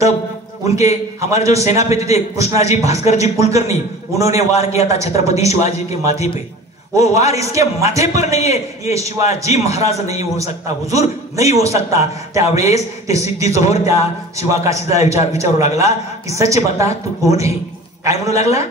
तब उनके हमारे जो सेनापति थे कृष्णाजी भास्कर जी कुलकर्णी, उन्होंने वार किया था छत्रपति शिवाजी के माथे पे. वो वार इसके माथे पर नहीं है, ये शिवाजी महाराज नहीं हो सकता, हुजूर नहीं हो सकता. त्यावेळेस ते सिद्धी जोहर त्या शिवाकाशीला विचारू लागला की सच बता तू कोण है. काय म्हणू लागला?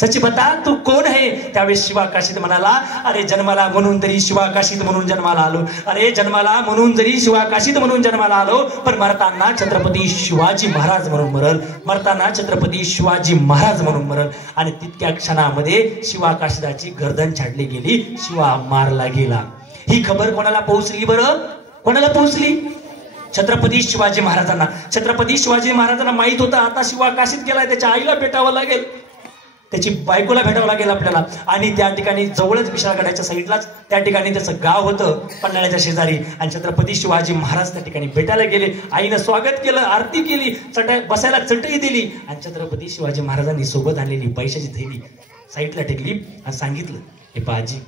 सच बता तू कोण है. त्यावेळेस शिवाकाशीत म्हणाला, अरे जन्माला म्हणून तरी शिवाकाशीत म्हणून जन्माला आलो. अरे जन्माला म्हणून जरी शिवाकाशीत म्हणून जन्माला आलो, पण मरताना छत्रपती शिवाजी महाराज म्हणून मरल. मरताना छत्रपती शिवाजी महाराज म्हणून मरल. आणि तितक्या क्षणामध्ये शिवाकाशीदाची गर्दन छाडली गेली, शिवा मारला गेला. ही खबर कोणाला पोहोचली बरं? कोणाला पोहोचली? छत्रपती शिवाजी महाराजांना. छत्रपती शिवाजी महाराजांना माहित होतं आता शिवाकाशीत गेलाय, त्याच्या आईला भेटावं लागेल, त्याची बायकोला भेटावं लागेल आपल्याला. आणि त्या ठिकाणी जवळच विशाळगडाच्या साईडलाच त्या ठिकाणी त्याचं गाव होतं, पन्हाळ्याच्या शेजारी. आणि छत्रपती शिवाजी महाराज त्या ठिकाणी भेटायला गेले. आईनं स्वागत केलं, आरती केली, बसायला चटई दिली. आणि छत्रपती शिवाजी महाराजांनी सोबत आणलेली पैशाची थैली साईडला टेकली आणि सांगितलं, हे पाजी,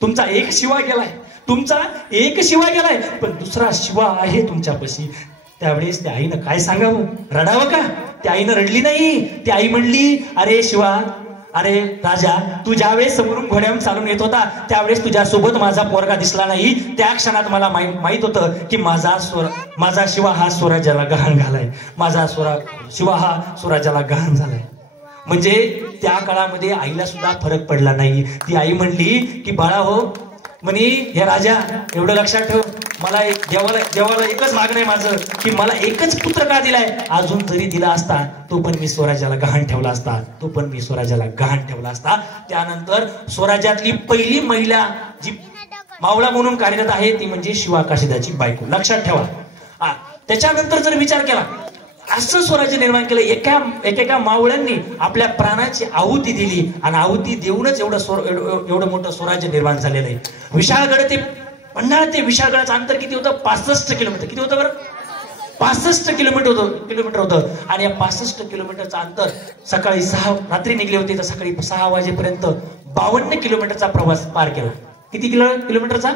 तुमचा एक शिवा गेलाय, तुमचा एक शिवा गेलाय, पण दुसरा शिवा आहे तुमच्यापाशी. त्यावेळेस त्या आईनं काय सांगावं, रडावं का? त्या आईनं रडली नाही. ती आई म्हणली, अरे शिवा, अरे राजा, तू ज्यावेळेस समोरून घोड्यावर चालून येत होता त्यावेळेस तुझ्या सोबत माझा पोरगा दिसला नाही. त्या क्षणात मला माहित होतं की माझा शिवा हा स्वराज्याला गहाण घालाय, माझा शिवा हा स्वराज्याला गहाण झालाय. म्हणजे त्या काळामध्ये आईला सुद्धा फरक पडला नाही. ती आई म्हणली की बाळा हो, म्हणे हे राजा, एवढं लक्षात ठेव, मला देवाला एकच मागणं आहे माझं की मला एकच पुत्र का दिलाय. अजून जरी दिला असता तो पण मी स्वराज्याला गहाण ठेवला असता, तो पण मी स्वराज्याला गहाण ठेवला असता. त्यानंतर स्वराज्यातली पहिली महिला जी मावळा म्हणून कार्यरत आहे ती म्हणजे शिवाकाशीदाची बायको. लक्षात ठेवा. त्याच्यानंतर जर विचार केला, असं स्वराज्य निर्माण केलं. एकेका मावळ्यांनी आपल्या प्राणाची आहुती दिली आणि आहुती देऊनच एवढं मोठं स्वराज्य निर्माण झालेलं आहे. विशाळगड ते पन्हाळा ते विशाळगडाचं अंतर किती होतं? 65 किलोमीटर. किती होतं बरं? 65 किलोमीटर होतं. आणि या 65 किलोमीटरचं अंतर सकाळी 6 रात्री निघले होते तर सकाळी 6 वाजेपर्यंत 52 किलोमीटरचा प्रवास पार केला. किती किलोमीटरचा?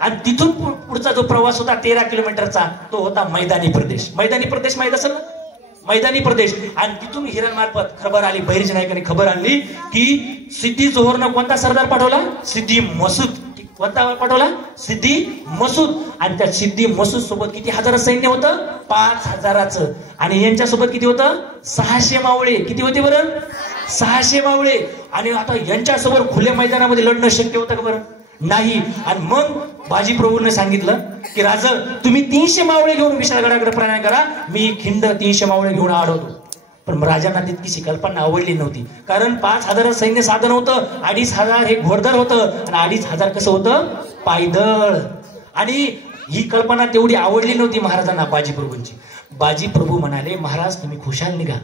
आणि तिथून पुढचा जो प्रवास होता 13 किलोमीटरचा, तो होता मैदानी प्रदेश. मैदानी प्रदेश माहित असेल ना? मैदानी प्रदेश. आणि तिथून हिरणमार्फत खबर आली, बहिर्जी नायकांनी खबर आणली की सिद्धी जोहरनं कोणता सरदार पाठवला? सिद्धी मसूद. कोणता पाठवला? सिद्धी मसूद. आणि त्या सिद्धी मसूद सोबत किती हजार सैन्य होतं? 5000चं. आणि यांच्यासोबत किती होतं? 600 मावळे. किती होते बरं? 600 मावळे. आणि आता यांच्यासोबत खुल्या मैदानामध्ये लढणं शक्य होतं का बरं? नाही. आणि मग बाजीप्रभूने सांगितलं की राजा, तुम्ही 300 मावळे घेऊन विशाळगडाकडे प्रयाण करा, मी खिंड 300 मावळे घेऊन आढळतो. पण राजांना तितकीशी कल्पना आवडली नव्हती. कारण 5000 सैन्य साधन होतं, 2500 हे घोडदळ होतं आणि 2500 कसं होतं? पायदळ. आणि ही कल्पना तेवढी आवडली नव्हती महाराजांना बाजीप्रभूंची. बाजीप्रभू म्हणाले, महाराज तुम्ही खुशाल निघा,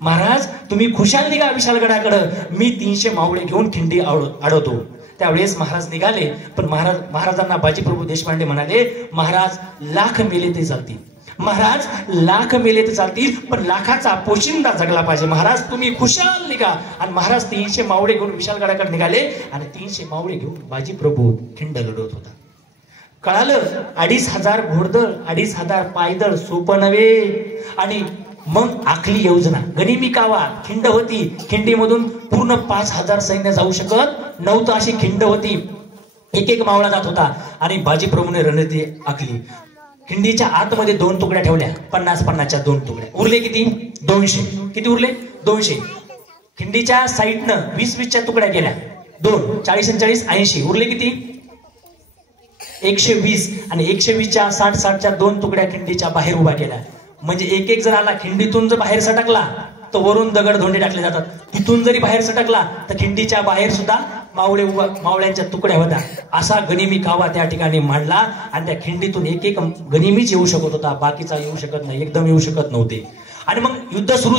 महाराज तुम्ही खुशाल निघा विशाळगडाकडं, मी 300 मावळे घेऊन खिंडी अडवतो. त्यावेळेस महाराज निघाले. पण महाराजांना बाजीप्रभू देशपांडे म्हणाले, महाराज लाख मेले ते चालतील, महाराज लाख मेले तर चालतील, पण लाखाचा पोशिंदा जगला पाहिजे. महाराज तुम्ही खुशाल निघा. आणि महाराज 300 मावळे घेऊन विशाळगडाकडे निघाले. आणि 300 मावळे घेऊन बाजीप्रभू खिंड लढवत होता. कळालं? 2500 घोडदळ, 2500 पायदळ, सोपं नव्हे. आणि मग आखली योजना, गनिमी कावा. खिंड होती, खिंडीमधून पूर्ण 5000 सैन्य जाऊ शकत नव्हतं, अशी खिंड होती. एक मावळा जात होता. आणि बाजीप्रभूने रणनीती आखली. खिंडीच्या आतमध्ये 2 तुकड्या ठेवल्या, 50-50च्या 2 तुकड्या. उरले किती? 200. किती उरले? 200. खिंडीच्या साईडनं 20-20च्या तुकड्या केल्या, 2 40-40 80. उरले किती? 120. आणि 120च्या 60-60च्या 2 तुकड्या खिंडीच्या बाहेर उभा केल्या. म्हणजे एक जर आला खिंडीतून जर बाहेर सटकला तर वरून दगड धोंडे टाकले जातात. तिथून जरी बाहेर सटकला तर खिंडीच्या बाहेर सुद्धा मावळ्यांच्या तुकड्या होत्या. असा गनिमी कावा त्या ठिकाणी मांडला. आणि त्या खिंडीतून एक गनिमीच येऊ शकत होता, बाकीचा येऊ शकत नाही, एकदम येऊ शकत नव्हते. आणि मग युद्ध सुरू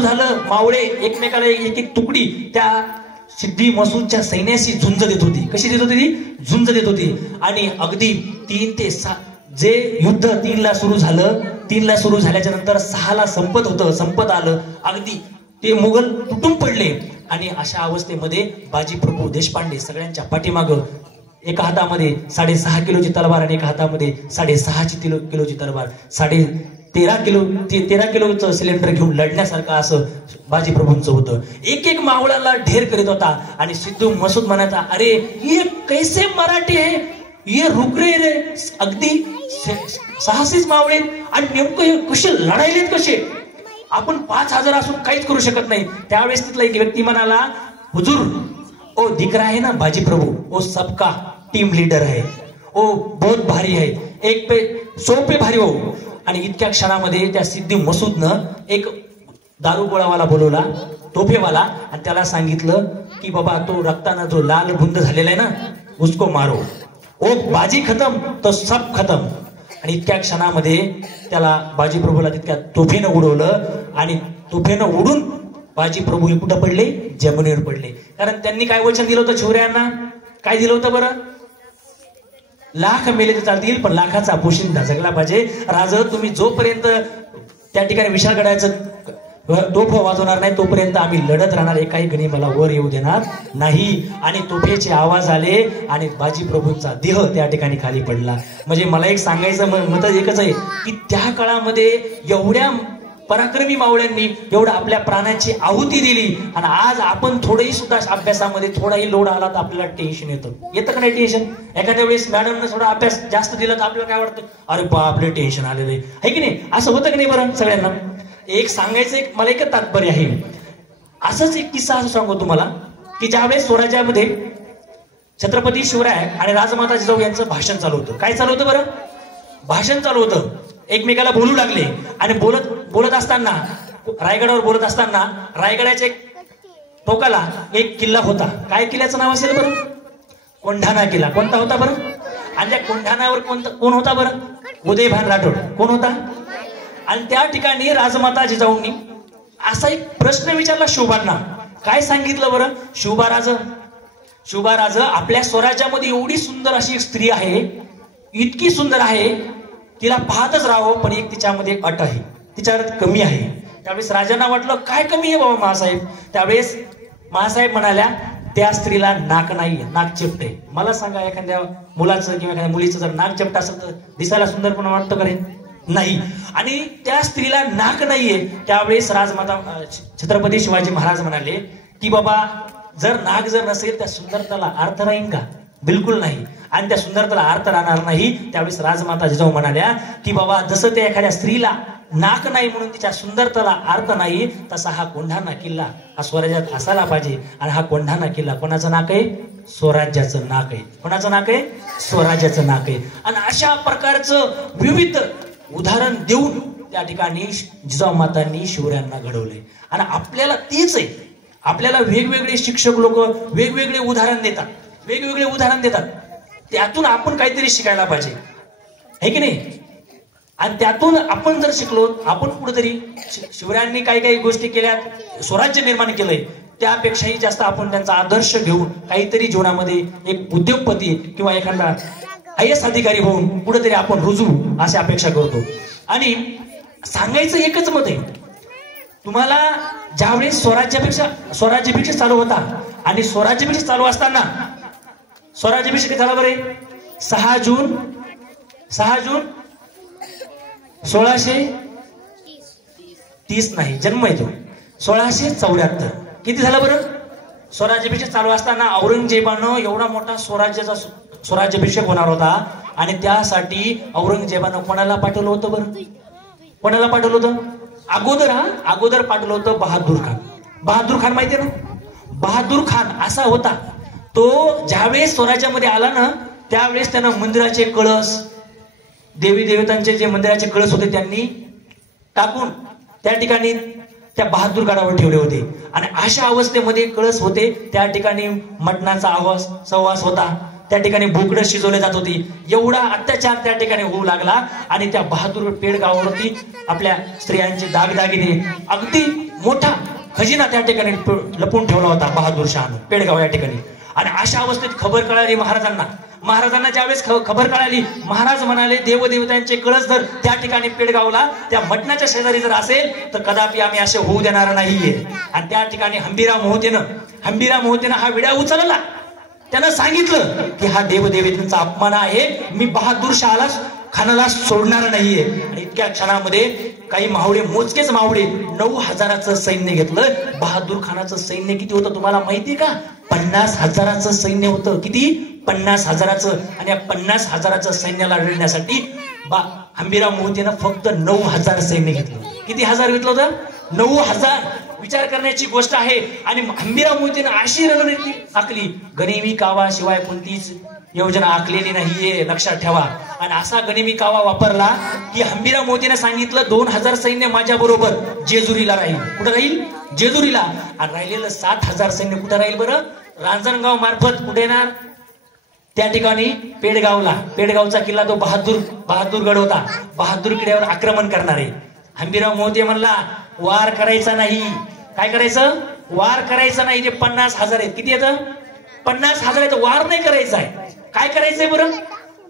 झालं. मावळे एकमेकाला एक तुकडी त्या सिद्धी मसूदच्या सैन्याशी झुंज देत होती. कशी देत होती ती? झुंज देत होती. आणि अगदी 3 ते 6 जे युद्ध 3ला सुरू झालं, 3ला सुरू झाल्याच्या नंतर 6ला संपत आलं. अगदी ते मुघल तुटून पडले. आणि अशा अवस्थेमध्ये बाजीप्रभू देशपांडे सगळ्यांच्या पाठीमाग, एका हातामध्ये 6.5 किलोची तलवार आणि एका हातामध्ये 6.5 किलोची तलवार, 13 किलोचं सिलेंडर घेऊन लढण्यासारखं असं बाजीप्रभूंचं होतं. एक मावळाला ढेर करीत होता. आणि सिद्धू मसूद म्हणायचा, अरे ये कैसे मराठी है, ये रुकरे रे. अगदी 600 मावळे आणि नेमकं हे कसे लढायलेत, कसे आपण 5,000 असून काहीच करू शकत नाही. त्यावेळेस तिथला एक व्यक्ती म्हणाला, हुजूर ओ दिख रहा है ना बाजी प्रभु, वो सबका टीम लीडर है, ओ बहुत भारी है, एक पे 100 पे भारी हो. आणि इतक्या क्षणामध्ये त्या सिद्धी मसूदनं एक दारू गोळावाला बोलवला, तोफेवाला, आणि त्याला सांगितलं की बाबा तो रक्ताना जो लाल बुंद झालेला आहे ना उसको मारो, ओ बाजी खतम तो सब खतम. आणि इतक्या क्षणामध्ये त्याला बाजी प्रभूला तितक्या तोफेनं उडवलं आणि तोफेनं उडून बाजी प्रभू हे कुठं पडले? जमिनीवर पडले. कारण त्यांनी काय वचन दिलं होतं छोऱ्यांना? काय दिलं होतं बरं? लाख मेले तर चालतील पण लाखाचा पोशिंदा जगला पाहिजे. राज तुम्ही जोपर्यंत त्या ठिकाणी विशाल गडाचं तोफ वाजवणार नाही तोपर्यंत आम्ही लढत राहणार, एकाही गणी मला वर येऊ देणार नाही. आणि तोफेचे आवाज आले आणि बाजी प्रभूंचा देह त्या ठिकाणी खाली पडला. म्हणजे मला एक सांगायचं मत एकच आहे की त्या काळामध्ये एवढ्या पराक्रमी मावळ्यांनी एवढं आपल्या प्राणाची आहुती दिली. आणि आज आपण थोडंही सुद्धा अभ्यासामध्ये थोडाही लोड आला तर आपल्याला टेन्शन येतं का नाही टेन्शन? एखाद्या वेळेस मॅडमनं थोडा अभ्यास जास्त दिला तर आपल्याला काय वाटतं? अरे बापरे टेन्शन आलेलं आहे की नाही? असं होतं की नाही बरं सगळ्यांना? एक सांगायचं एक मला एक तात्पर्य आहे. असंच एक किस्सा असं सांगू तुम्हाला की ज्यावेळेस स्वराज्यामध्ये छत्रपती शिवराय आणि राजमाता जिजाऊ यांचं भाषण चालू होतं. काय चालू होतं बरं? भाषण चालू होतं. एकमेकाला बोलू लागले आणि बोलत असताना रायगडावर बोलत असताना रायगडाच्या एक टोकाला एक किल्ला होता. काय किल्ल्याचं नाव असेल बरं? कोंढाणा किल्ला. कोणता होता बरं? आणि त्या कोंढाण्यावर कोण होता बरं? उदयभान राठोड. कोण होता? आणि त्या ठिकाणी राजमाता जिजाऊंनी असा एक प्रश्न विचारला शिवबांना. काय सांगितलं बरं? शिवबा राज आपल्या स्वराज्यामध्ये एवढी सुंदर अशी एक स्त्री आहे, इतकी सुंदर आहे, तिला पाहतच राहावं, पण एक तिच्यामध्ये एक अट आहे, तिच्यावर कमी आहे. त्यावेळेस राजांना वाटलं काय कमी आहे बाबा महासाहेब? त्यावेळेस महासाहेब म्हणाल्या त्या स्त्रीला नाक नाही, नाक चेपट आहे. मला सांगा एखाद्या मुलाचं किंवा एखाद्या मुलीचं जर नाक चेपट असेल तर दिसायला सुंदर पण वाटतं का रे? नाही. आणि त्या स्त्रीला नाक नाहीये. त्यावेळेस राजमाता छत्रपती शिवाजी महाराज म्हणाले की बाबा जर नाक जर नसेल त्या सुंदरतेला अर्थ राहील का? बिलकुल नाही. आणि त्या सुंदरतेला अर्थ राहणार नाही. त्यावेळेस राजमाता जिजाऊ म्हणाल्या की बाबा जसं त्या एखाद्या स्त्रीला नाक नाही म्हणून तिच्या सुंदरतेला अर्थ नाही, तसा हा कोंढाणा किल्ला हा स्वराज्यात असायला पाहिजे. आणि हा कोंढाणा किल्ला कोणाचं नाक आहे? स्वराज्याचं नाक आहे. कोणाचं नाक आहे? स्वराज्याचं नाक आहे. आणि अशा प्रकारचं विविध उदाहरण देऊन त्या ठिकाणी जिजाऊ मातांनी शिवरायांना घडवलंय. आणि आपल्याला तेच आहे, आपल्याला वेगवेगळे शिक्षक लोक वेगवेगळे उदाहरण देतात, त्यातून आपण काहीतरी शिकायला पाहिजे, है की नाही? आणि त्यातून आपण जर शिकलो, आपण कुठेतरी शिवरायांनी काही काही गोष्टी केल्या, स्वराज्य निर्माण केलंय, त्यापेक्षाही जास्त आपण त्यांचा आदर्श घेऊन काहीतरी जीवनामध्ये एक उद्योगपती किंवा एखादा IAS अधिकारी होऊन कुठेतरी आपण रुजू अशी अपेक्षा करतो. आणि सांगायचं एकच मत आहे, तुम्हाला ज्यावेळेस स्वराज्याभिषेक चालू होता आणि स्वराज्याभिषेक चालू असताना स्वराज्याभिषेक झाला बरे 6 जून 1630 नाही, जन्म आहे तो 1674. किती झालं बरं? स्वराज्याभिषेक चालू असताना औरंगजेबानं एवढा मोठा स्वराज्याभिषेक होणार होता आणि त्यासाठी औरंगजेबानं कोणाला पाठवलं होतं बरं? कोणाला पाठवलं होतं? अगोदर पाठवलं होतं बहादूर खान. बहादूर खान माहितीये ना? बहादूर खान असा होता तो ज्यावेळेस स्वराज्यामध्ये आला ना त्यावेळेस त्यानं मंदिराचे कळस, देवी देवतांचे जे मंदिराचे कळस होते त्यांनी टाकून त्या ठिकाणी त्या बहादूर गडावर ठेवले होते. आणि अशा अवस्थेमध्ये कळस होते, त्या ठिकाणी मटणाचा सहवास होता, त्या ठिकाणी बोकडं शिजवले जात होती. एवढा अत्याचार त्या ठिकाणी होऊ लागला आणि त्या बहादूर पेड गावावरती आपल्या स्त्रियांचे दागदागिने, अगदी मोठा खजिना त्या ठिकाणी लपून ठेवला होता बहादूर शहानं पेडगाव या ठिकाणी. आणि अशा अवस्थेत खबर कळाली महाराजांना ज्यावेळेस खबर कळाली, महाराज म्हणाले देवदेवतांचे कळस जर त्या ठिकाणी पेडगावला त्या मटणाच्या शेजारी जर असेल तर कदापि आम्ही असे होऊ देणार नाहीये. आणि त्या ठिकाणी हंबीराव मोहितेनं हा विडा उचलला. त्यानं सांगितलं की हा देवदेवतांचा अपमान आहे, मी बहादूर खानाला सोडणार नाहीये. आणि इतक्या क्षणामध्ये काही मोजकेच मावळे 9,000चं सैन्य घेतलं. बहादूर खानाचं सैन्य किती होतं तुम्हाला माहितीये का? 50,000चं सैन्य होतं. किती? 50,000चं. आणि या 50,000चं सैन्याला लढण्यासाठी हंबीराव मोहितेनं फक्त 9,000 सैन्य घेतलं. किती हजार घेतलं होतं? 9,000 विचार करण्याची गोष्ट आहे. आणि हंबीरराव मोहितेनं अशी रणनीती आखली, गनिमी कावा शिवाय कोणतीच योजना आखलेली नाहीये, लक्षात ठेवा. आणि असा गनिमी कावा वापरला की हंबीरराव मोहितेनं सांगितलं 2,000 सैन्य माझ्या बरोबर जेजुरीला राहील. कुठं राहील? जेजुरीला. आणि राहिलेलं 7,000 सैन्य कुठं राहील बरं? रांजणगाव मार्फत. कुठे येणार? त्या ठिकाणी पेडगावला. पेडगावचा किल्ला तो बहादूरगड होता. बहादूर किल्ल्यावर आक्रमण करणार आहे. हंबीरराव मोहिते म्हणला वार करायचा नाही. काय करायचं? वार करायचा नाही. ते 50,000 आहेत. किती येतं? 50,000 आहेत. वार नाही करायचा आहे. काय करायचंय बरं?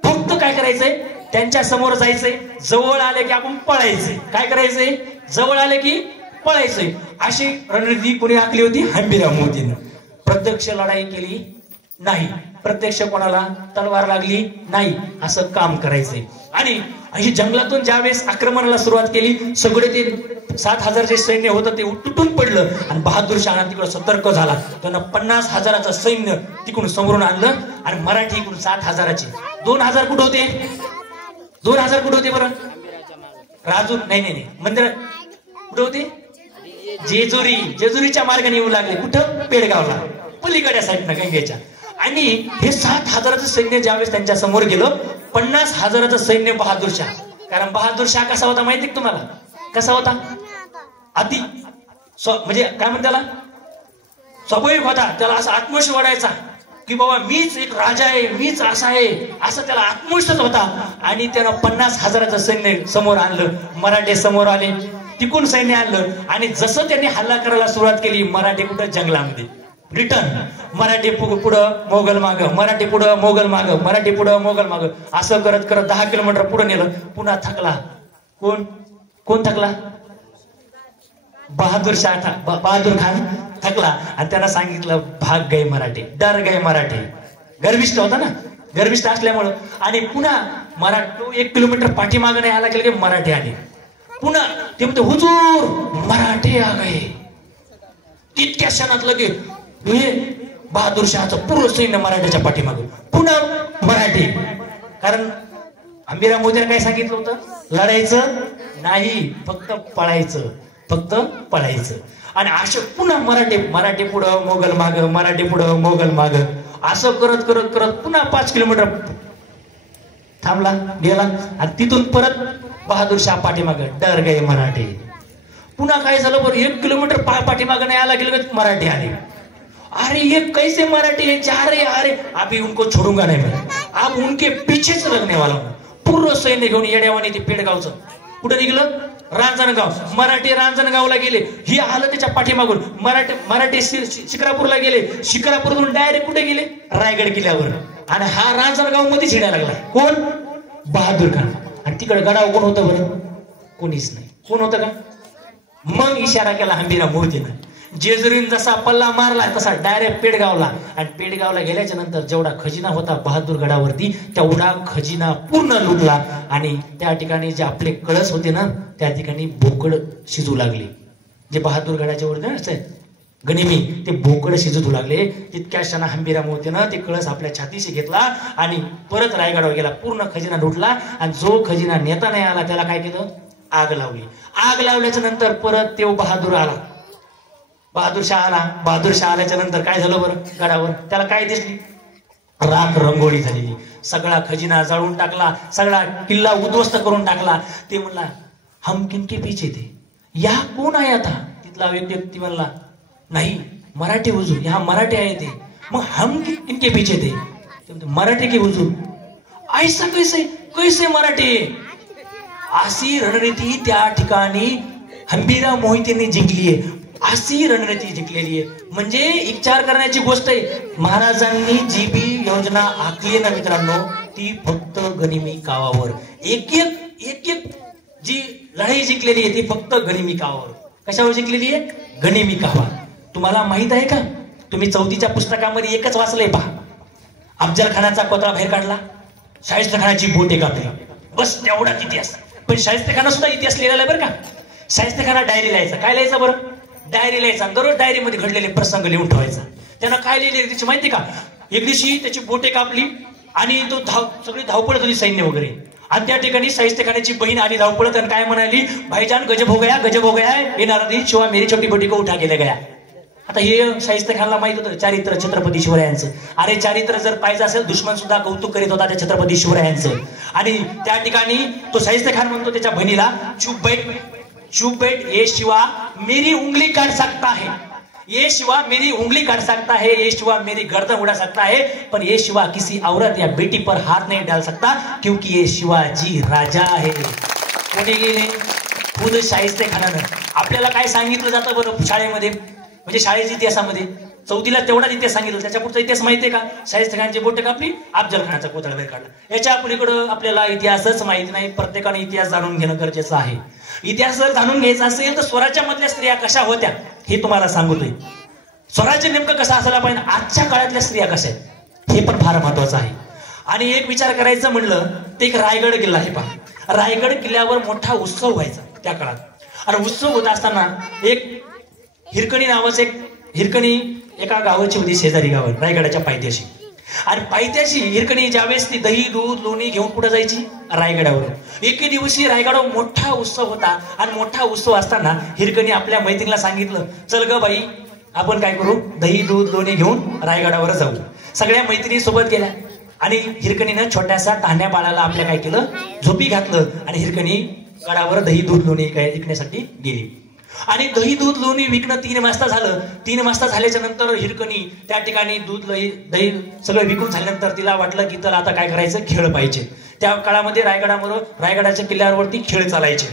फक्त काय करायचंय? त्यांच्या समोर जायचंय. जवळ आले की आपण पळायचंय. काय करायचंय? जवळ आले की पळायचंय. अशी रणनीती कोणी आखली होती? हंबीरराव मोहितेनं. प्रत्यक्ष लढाई केली नाही. प्रत्यक्ष कोणाला तलवार लागली नाही. असं काम करायचंय. आणि अशी जंगलातून ज्यावेळेस आक्रमणाला सुरुवात केली, सगळे ते 7,000 जे सैन्य होतं ते तुटून पडलं. आणि बहादूर शहा तिकडे सतर्क झाला. त्यांना 50,000चं सैन्य तिकडून समोरून आणलं. आणि मराठी इकडून 7,000चे. 2,000 कुठे होते? 2,000 कुठे होते बरं? राजूर नाही मंदिरात कुठे होते? जेजुरीच्या मार्गाने येऊ लागले. कुठं? पेडगावला, पलीकडच्या साईडनं गंगेच्या. आणि हे 7,000चं सैन्य ज्यावेळेस त्यांच्या समोर गेलं, 50,000चं सैन्य बहादूर शाह. कारण बहादूर शाह कसा होता माहिती का तुम्हाला? कसा होता? अति म्हणजे काय म्हणतात त्याला? स्वाभाविक होता. त्याला असा आत्मविश्वास वाढायचा की बाबा मीच एक राजा आहे, मीच असा आहे, असं त्याला आत्मविश्वास होता. आणि त्यानं 50,000चं सैन्य समोर आणलं. मराठे समोर आले. तिकून सैन्य आणलं. आणि जसं त्यांनी हल्ला करायला सुरुवात केली, मराठे कुठं? जंगलामध्ये. रिटर्न. मराठी पुढं, मोगल माग, मराठी पुढं, मोगल माग, मराठी पुढं, मोगल माग. असं करत करत 10 किलोमीटर पुढे नेलं. पुन्हा थकला. कोण थकला? बहादूर खान थकला. आणि त्यांना सांगितलं भाग गए मराठे, डर गए मराठे. गर्विष्ठ होता ना, गर्विष्ठ असल्यामुळं. आणि पुन्हा तो 1 किलोमीटर पाठीमागं नाही आला की मराठे आले. पुन्हा ते म्हणते हुजूर मराठे आ गए. तितक्या क्षणात लगे बहादूर शहाचं पूर्ण सैन्य मराठ्याच्या पाठीमागे. पुन्हा मराठी. कारण हंबीरराव मोहितेनं काय सांगितलं होतं? लढायचं नाही, फक्त पळायचं, फक्त पळायचं. आणि असं पुन्हा मराठी पुढं, मोगल माग, मराठी पुढं, मोगल माग. असं करत करत करत पुन्हा 5 किलोमीटर थांबला, गेला. आणि तिथून परत बहादूर शाह पाठीमाग, डर गए मराठे. पुन्हा काय झालं बरं? 1 किलोमीटर पाठीमाग नाही आला की मराठी आले. अरे ये कैसे मराठी है? जा रहे अरे अभी उनको छोडूंगा नहीं मैं, अब उनके पीछेच लगने वाला हूं. पूर्ण सैन्य घेऊन येड्यावानी ते पेडगावचं. कुठं निघलं? रांजणगाव. मराठी रांजणगावला गेले. ही आलं त्याच्या पाठीमागून. मराठी शिक्रापूरला गेले. शिक्रापूरहून डायरेक्ट कुठे गेले? रायगड किल्ल्यावर. आणि हा रांजणगाव मध्ये छिडायला लागला. कोण? बहादूर खान. आणि तिकडे गडाव कोण होतं बरं? कोणीच नाही. कोण होतं का? मग इशारा केला हंबीरराव मोहितेनं. जेजुरीन जसा पल्ला मारला तसा डायरेक्ट पेडगावला. आणि पेडगावला गेल्याच्या नंतर जेवढा खजिना होता बहादूर गडावरती, तेवढा खजिना पूर्ण लुटला. आणि त्या ठिकाणी जे आपले कळस होते ना, त्या ठिकाणी बोकड शिजू लागले. जे बहादूर गडाच्या वर गनिमी, ते बोकड शिजू लागले. तितक्या क्षणा हंबीरराव मोहितेनं ते कळस आपल्या छातीशी घेतला आणि परत रायगडावर गेला. पूर्ण खजिना लुटला. आणि जो खजिना नेता नाही आला त्याला काय केलं? आग लावली. आग लावल्याच्या नंतर परत तो बहादूर आला. बहादूर शाह आला. बहादूर शाह आल्याच्या नंतर काय झालं बरं? गडावर त्याला काय दिसली? राख रंगोळी झालेली. सगळा खजिना जाळून टाकला. सगळा किल्ला उद्ध्वस्त करून टाकला. ते म्हणला हम किनके पीछे थे? या कोण आहे आता? तिथला व्यक्ती म्हणला नाही मराठी हुजूर, यहाँ मराठी आहे ते. मग हम किनके पीछे थे? मराठी के हुजूर. ऐसा कैसे मराठी? अशी रणनीती त्या ठिकाणी हंबीरराव मोहितेंनी जिंकली आहे. अशी रणनीती जिंकलेली आहे. म्हणजे विचार करण्याची गोष्ट आहे. महाराजांनी जी बी योजना आखली ना मित्रांनो, ती फक्त गनिमी कावावर. एक एक जी लढाई जिंकलेली आहे ती फक्त गनिमी कावावर. कशावर जिंकलेली आहे? गनिमी कावा. तुम्हाला माहित आहे का? तुम्ही 4थीच्या पुस्तकामध्ये एकच वाचलंय पहा. अफजल खानाचा कोतरा बाहेर काढला, शाहिस्ते खानाची बोटे कापली, बस तेवढाच इतिहास. पण शाहिस्ते खाना सुद्धा इतिहास लिहिलेला बरं का. शाहिस्ते खाना डायरी लिहायचा. काय लिहायचा बरं? डायरी लिहायचा. दररोज डायरीमध्ये घडलेले प्रसंग लिहून ठेवायचा. त्यांना काय लिहिले त्याची माहिती का? एक दिवशी त्याची बोटे कापली आणि तो सगळी धावपळत होती सैन्य वगैरे. आणि त्या ठिकाणी शाहिस्ते खानाची बहीण आली धावपळत आणि काय म्हणाली, भाईजान गजब हो गया ये नारदी शिवा मेरी छोटी बटी को उठा गेले गया. आता हे शाहिस्ते खानला माहित होतं चारित्र छत्रपती शिवरायांचं. अरे चारित्र जर पाहिजे असेल दुश्मन सुद्धा कौतुक करीत होता त्या छत्रपती शिवरायांचं. आणि त्या ठिकाणी तो शाहिस्ते खान म्हणतो त्याच्या बहिणीला, चुप बैठ, ये शिवा मेरी उंगली काट सकता है, ये शिवा मेरी उंगली काट सकता है, ये शिवा मेरी गर्दन उड़ा सकता है, पर ये शिवा किसी औरत या बेटी पर हाथ नहीं डाल सकता क्योंकि ये शिवाजी राजा है. कोणी गेले? खुद शाहिस्ते खानानं. आपल्याला काय सांगितलं जातं बरं शाळेमध्ये, म्हणजे शाळेच्या इतिहासामध्ये चौथीला तेवढाच इतिहास सांगितलं, त्याच्या पुढचा इतिहास माहितीये का? शाहिस्ते खानची बोट कापली, अफजल खानाचा कोथळा बाहेर काढला. याच्या पलीकडं आपल्याला इतिहासच माहिती नाही. प्रत्येकाने इतिहास जाणून घेणं गरजेचं आहे. इतिहास जर जाणून घ्यायचा असेल तर स्वराज्या मधल्या स्त्रिया कशा होत्या हे तुम्हाला सांगतोय. स्वराज्य नेमकं कसं असायला पाहिजे, आजच्या काळातल्या स्त्रिया कशा आहेत हे पण फार महत्वाचं आहे. आणि एक विचार करायचं म्हणलं ते एक रायगड किल्ला आहे पहा. रायगड किल्ल्यावर मोठा उत्सव व्हायचा त्या काळात. आणि उत्सव होत असताना एक हिरकणी नावाचं हिरकणी एका गावाची होती, शेजारी गाव रायगडाच्या पायथ्याशी. आणि पायथ्याशी हिरकणी ज्यावेळेस ती दही दूध लोणी घेऊन पुढे जायची रायगडावर. एके दिवशी रायगडावर मोठा उत्सव होता. आणि मोठा उत्सव असताना हिरकणी आपल्या मैत्रिणीला सांगितलं, चल ग बाई आपण काय करू, दही दूध लोणी घेऊन रायगडावर जाऊ. सगळ्या मैत्रिणी सोबत गेल्या. आणि हिरकणीनं छोट्याशा तान्ह्या बाळाला आपल्या काय केलं, झोपी घातलं. आणि हिरकणी गडावर दही दूध लोणी विकण्यासाठी गेली. आणि दही दूध लोणी विकणं 3 वाजता झालं. 3 वाजता झाल्याच्या नंतर हिरकणी त्या ठिकाणी दूध दही सगळं विकून झाल्यानंतर तिला वाटलं की तर आता काय करायचं, खेळ पाहिजे. त्या काळामध्ये रायगडाच्या किल्ल्यावरती खेळ चालायचे.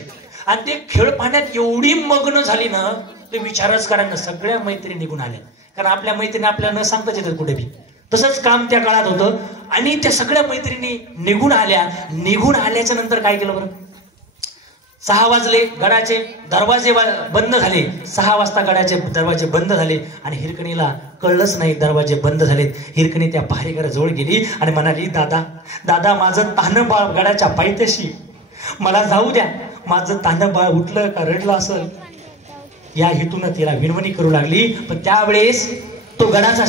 आणि ते खेळ पाहण्यात एवढी मग्न झाली ना ते विचारच करा ना. सगळ्या मैत्रिणी निघून आल्या, कारण आपल्या मैत्रिणी आपल्याला न सांगताच येतात कुठे बी. तसंच काम त्या काळात होतं. आणि त्या सगळ्या मैत्रिणी निघून आल्या. निघून आल्याच्या नंतर काय केलं बरं, 6 वाजले, गडाचे दरवाजे बंद झाले. 6 वाजता गडाचे दरवाजे बंद झाले. आणि हिरकणीला कळलंच नाही दरवाजे बंद झालेत. हिरकणी त्या पहारेकराजवळ गेली आणि म्हणाली, दादा माझं तान्हं बाळ गडाच्या पायथ्याशी, मला जाऊ द्या. माझं तान्हं बाळ उठलं का रडलं असेल या हेतून तिला विनवणी करू लागली. पण त्यावेळेस तो गडाचा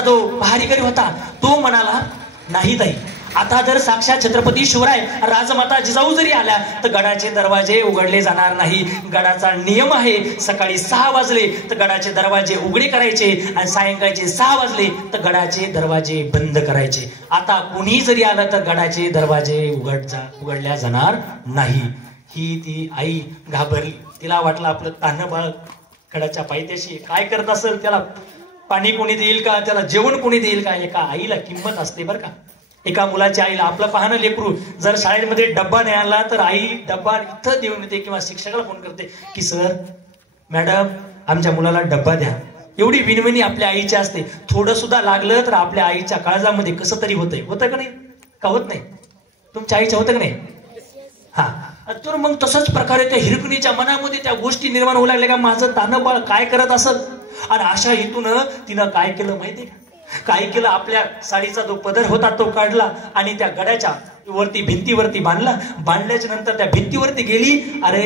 जो पहारेकरी होता तो म्हणाला, नाही ताई, आता जर साक्षात छत्रपती शिवराय राजमाता जिजाऊ जरी आल्या तर गडाचे दरवाजे उघडले जाणार नाही. गडाचा नियम आहे, सकाळी 6 वाजले तर गडाचे दरवाजे उघडे करायचे आणि सायंकाळचे 6 वाजले तर गडाचे दरवाजे बंद करायचे. आता कुणी जरी आलं तर गडाचे दरवाजे उघडल्या जाणार नाही. ही ती आई घाबरली. तिला वाटलं आपलं तान्हं बाळ गडाच्या पायथ्याशी काय करत असेल, त्याला पाणी कोणी देईल का, त्याला जेवण कोणी देईल का. एका आईला किंमत असते बरं का. एका मुलाच्या आईला आपलं पाहणं लेकरू जर शाळेमध्ये डब्बा नाही आणला तर आई डब्बा इथं देऊन येते किंवा शिक्षकाला फोन करते की सर मॅडम आमच्या मुलाला डब्बा द्या. एवढी विनवणी आपल्या आईची असते. थोडं सुद्धा लागलं तर आपल्या आईच्या काळजामध्ये कसं तरी होतं का नाही, का होत नाही? तुमच्या आईच्या होतं का नाही? हा. तर मग तसंच प्रकारे त्या हिरकणीच्या मनामध्ये त्या गोष्टी निर्माण होऊ लागल्या का माझं तान्हं बाळ काय करत असत. आणि अशा हेतून तिनं काय केलं माहितीये का, काय केलं, आपल्या साडीचा जो पदर होता तो काढला आणि त्या गडाच्या भिंतीवरती बांधल्याच्या नंतर त्या भिंतीवरती गेली. अरे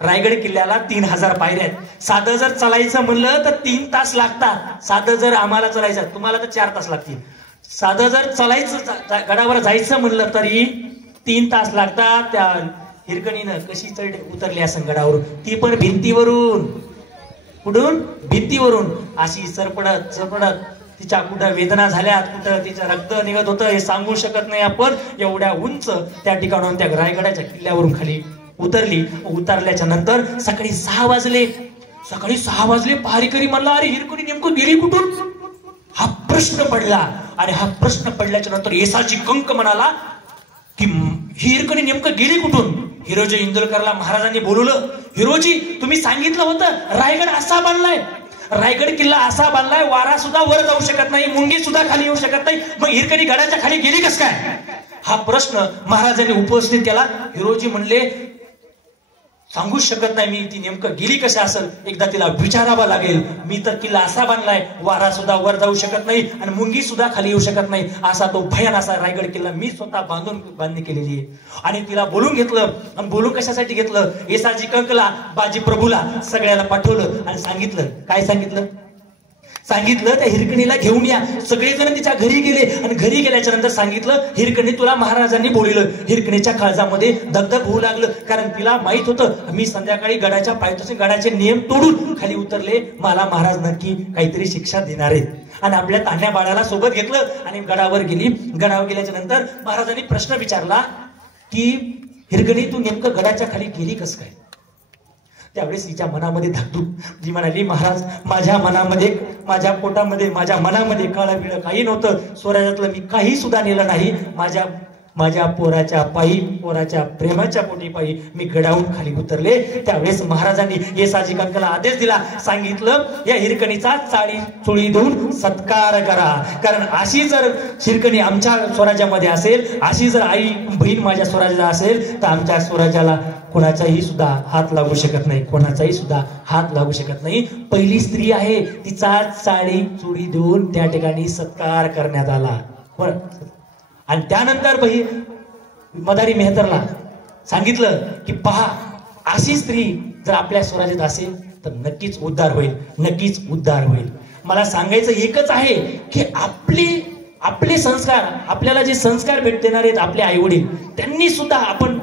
रायगड किल्ल्याला 3000 पायऱ्या आहेत. साधं जर चालायचं म्हणलं तर 3 तास लागतात. साधं जर आम्हाला चालायचं, तुम्हाला तर 4 तास लागतील. साधं जर चालायचं गडावर जायचं म्हणलं तरी 3 तास लागतात. त्या हिरकणीनं कशी उतरली असं गडावरून, ती पण भिंतीवरून. कुठून? भिंतीवरून. अशी सरपडत तिच्या कुठं वेदना झाल्यात, कुठं तिचं रक्त निघत होतं हे सांगू शकत नाही आपण. एवढ्या उंच त्या ठिकाणाहून त्या रायगडाच्या किल्ल्यावरून खाली उतरली. उतरल्याच्या नंतर सकाळी 6 वाजले. पहारेकरी म्हणला, अरे हिरकणी नेमकं गेली कुठून हा प्रश्न पडला. आणि हा प्रश्न पडल्याच्या नंतर येसाची कंक म्हणाला की ही हिरकणी नेमकं गेली कुठून. हिरोजी इंदुरकरला महाराजांनी बोलवलं, हिरोजी तुम्ही सांगितलं होतं रायगड असा बांधलाय, रायगड किल्ला असा बांधलाय, वारा सुद्धा वर जाऊ शकत नाही, मुंगी सुद्धा खाली येऊ शकत नाही, मग हिरकणी गडाच्या खाली गेली कस काय. हा प्रश्न महाराजांनी उपस्थित केला. हिरोजी म्हणले सांगूच शकत नाही मी, ती नेमकं गेली कशा असेल, एकदा तिला विचारावं लागेल. मी तर किल्ला असा बांधलाय, वारा सुद्धा वर जाऊ शकत नाही आणि मुंगी सुद्धा खाली येऊ शकत नाही, असा तो भयान असा रायगड किल्ला मी स्वतः बांधणी केलेली आहे. आणि तिला बोलून घेतलं. आणि बोलून कशासाठी घेतलं, येसाजी कंकला बाजी प्रभूला सगळ्याला पाठवलं आणि सांगितलं. काय सांगितलं, सांगितलं त्या हिरकणीला घेऊन या. सगळेजण तिच्या घरी गेले आणि घरी गेल्याच्या नंतर सांगितलं, हिरकणी तुला महाराजांनी बोलवलं. हिरकणीच्या काळजामध्ये दगदग होऊ लागलं, कारण तिला माहित होतं मी संध्याकाळी गडाच्या पायथ्याशी गडाचे नियम तोडून खाली उतरले, मला महाराज नक्की काहीतरी शिक्षा देणार आहेत. आणि आपल्या तान्ह्या बाळाला सोबत घेतलं आणि गडावर गेली. गडावर गेल्याच्या नंतर महाराजांनी प्रश्न विचारला की हिरकणी तू नेमकं गडाच्या खाली गेली कसं काय? त्यावेळेस तिच्या मनामध्ये धाकधूक. जी म्हणाली, महाराज माझ्या मनामध्ये, माझ्या पोटामध्ये, माझ्या मनामध्ये काळं बिळं काही नव्हतं. स्वराज्यातलं मी काही सुद्धा नेलं नाही. माझ्या पोराच्या पायी, पोराच्या प्रेमाच्या पोटी पायी मी गडावून खाली उतरले. त्यावेळेस महाराजांनी येसाजी काकाला आदेश दिला. सांगितलं, या हिरकणीचा चाळी चोळी देऊन सत्कार करा, कारण अशी जर हिरकणी आमच्या स्वराज्यामध्ये असेल, अशी जर आई बहीण माझ्या स्वराज्याला असेल, तर आमच्या स्वराज्याला कोणाचाही सुद्धा हात लागू शकत नाही, कोणाचाही सुद्धा हात लागू शकत नाही. पहिली स्त्री आहे, तिचा चाळी चोळी देऊन त्या ठिकाणी सत्कार करण्यात आला. आणि त्यानंतर मदारी मेहतरला सांगितलं की पहा, अशी स्त्री जर आपल्या स्वराज्यात असेल तर नक्कीच उद्धार होईल, नक्कीच उद्धार होईल. मला सांगायचं एकच आहे की आपले संस्कार, आपल्याला जे संस्कार भेट देणार आहेत आपले आई वडील, त्यांनी सुद्धा आपण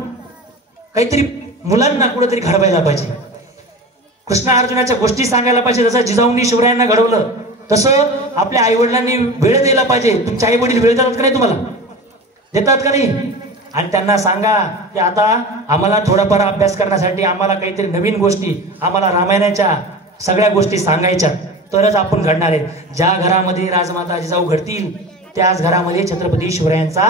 काहीतरी मुलांना कुठेतरी घडवायला पाहिजे. कृष्ण अर्जुनाच्या गोष्टी सांगायला पाहिजे. जसं जिजाऊंनी शिवरायांना घडवलं तसं आपल्या आई वडिलांनी वेळ द्यायला पाहिजे. तुमचे आई वडील वेळ देतात का नाही? तुम्हाला देतात का नाही? आणि त्यांना सांगा की आता आम्हाला थोडाफार अभ्यास करण्यासाठी आम्हाला काहीतरी नवीन गोष्टी, आम्हाला रामायणाच्या सगळ्या गोष्टी सांगायच्या, तरच आपण घडणार आहेत. ज्या घरामध्ये राजमाता जिजाऊ घडतील त्याच घरामध्ये छत्रपती शिवरायांचा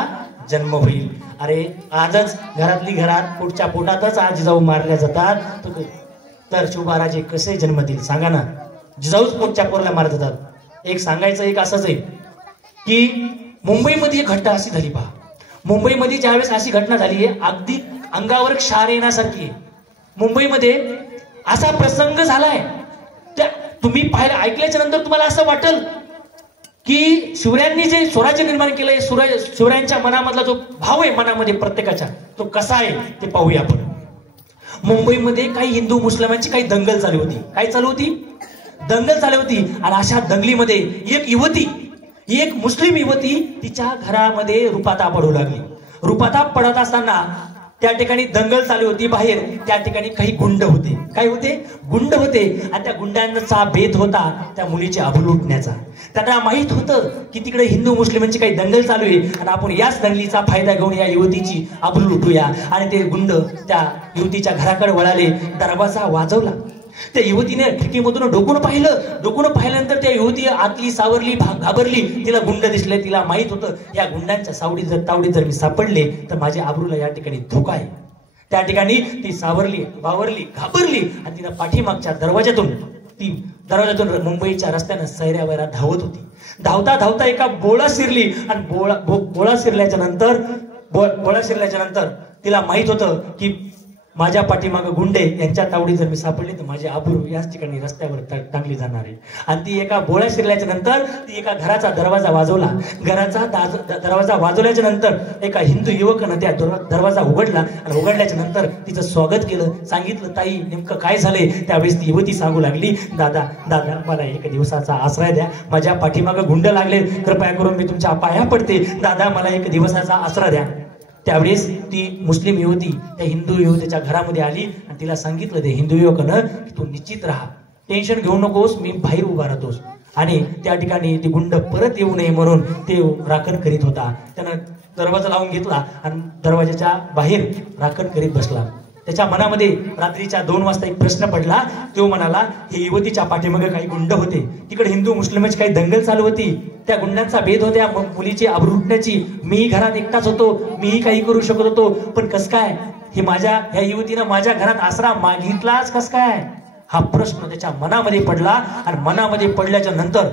जन्म होईल. अरे आजच घरातली घरात, पोटच्या पोटातच आज जिजाऊ मारल्या जातात, तर शिवबाराजे कसे जन्मतील सांगा ना? जिजाऊच पोटच्या पोरला मारत जातात. एक सांगायचं एक असंच आहे की मुंबईमध्ये एक घटना अशी झाली. पहा, मुंबईमध्ये ज्यावेळेस अशी घटना झाली आहे, अगदी अंगावर क्षार येण्यासारखी आहे. मुंबईमध्ये असा प्रसंग झालाय, त्या तुम्ही पाहिलं, ऐकल्याच्या नंतर तुम्हाला असं वाटेल की शिवरायांनी जे स्वराज्य निर्माण केलंय, शिवरायांच्या मनामधला जो भाव आहे मनामध्ये प्रत्येकाच्या, तो कसा आहे ते पाहूया आपण. मुंबईमध्ये काही हिंदू मुस्लिमांची काही दंगल चालू होती. काय चालू होती? दंगल चालू होती. आणि अशा दंगलीमध्ये एक युवती, एक मुस्लिम युवती तिच्या घरामध्ये रुपाता पडू लागली. रुपाता पडत असताना त्या ठिकाणी दंगल चालू होती. बाहेर त्या ठिकाणी काही गुंड होते. काय होते? गुंड होते. आणि त्या गुंडांचा बेत होता त्या मुलीचे अब्रू लुटण्याचा. त्यांना माहित होतं की तिकडे हिंदू मुस्लिमांची काही दंगल चालू आहे आणि आपण याच दंगलीचा फायदा घेऊन या युवतीची अब्रू लुटूया. आणि ते गुंड त्या युवतीच्या घराकडे वळाले. दरवाजा वाजवला. त्या युवतीने खिडकीमधून डोकून पाहिलं. डोकून पाहिल्यानंतर त्या युवती आतली सावरली, घाबरली. तिला गुंड दिसले. तिला माहित होतं या गुंडांच्या तावडीत जर मी सापडले तर माझ्या आबरूला या ठिकाणी धोका आहे. त्या ठिकाणी ती सावरली, बावरली, घाबरली आणि तिला पाठीमागच्या दरवाजातून मुंबईच्या रस्त्यानं सैऱ्यावैरा धावत होती. धावता धावता एका बोळा शिरली. आणि बोळा शिरल्याच्या नंतर तिला माहित होतं की माझ्या पाठीमाग गुंडे, यांच्या तावडी जर मी सापडली तर माझी आबरू याच ठिकाणी रस्त्यावर टांगली जाणार आहे. आणि ती एका बोळ्या शिरल्याच्या नंतर ती एका घराचा दरवाजा वाजवला. घराचा दरवाजा वाजवल्याच्या नंतर एका हिंदू युवकानं त्या दरवाजा उघडला. आणि उघडल्याच्या नंतर तिचं स्वागत केलं. सांगितलं, ताई नेमकं काय झालंय? त्यावेळेस ती युवती सांगू लागली, दादा मला एक दिवसाचा आश्रय द्या. माझ्या पाठीमाग गुंड लागले, कृपया करून मी तुमच्या पाया पडते. दादा मला एक दिवसाचा आश्रय द्या. त्यावेळेस ती मुस्लिम युवती त्या हिंदू युवतीच्या घरामध्ये आली आणि तिला सांगितलं ते हिंदू युवकानं की तू निश्चित राहा, टेन्शन घेऊ नकोस, मी बाहेर उभा राहतोस. आणि त्या ठिकाणी ती गुंड परत येऊ नये म्हणून ते राखण करीत होता. त्यानं दरवाजा लावून घेतला आणि दरवाजाच्या बाहेर राखण करीत बसला. त्याच्या मनामध्ये रात्रीच्या 2 वाजता एक प्रश्न पडला. तो म्हणाला, हे युवतीच्या पाठीमागे काही गुंड होते, तिकडे हिंदू मुस्लिमांची काही दंगल चालू होती, त्या गुंडांचा भेद होत्या मुलीची आबरू लुटण्याची. मीही घरात एकटाच होतो, मीही काही करू शकत होतो, पण कस काय ह्या युवतीनं माझ्या घरात आसरा मागितलाच कस काय? हा प्रश्न त्याच्या मनामध्ये पडला. आणि मनामध्ये पडल्याच्या नंतर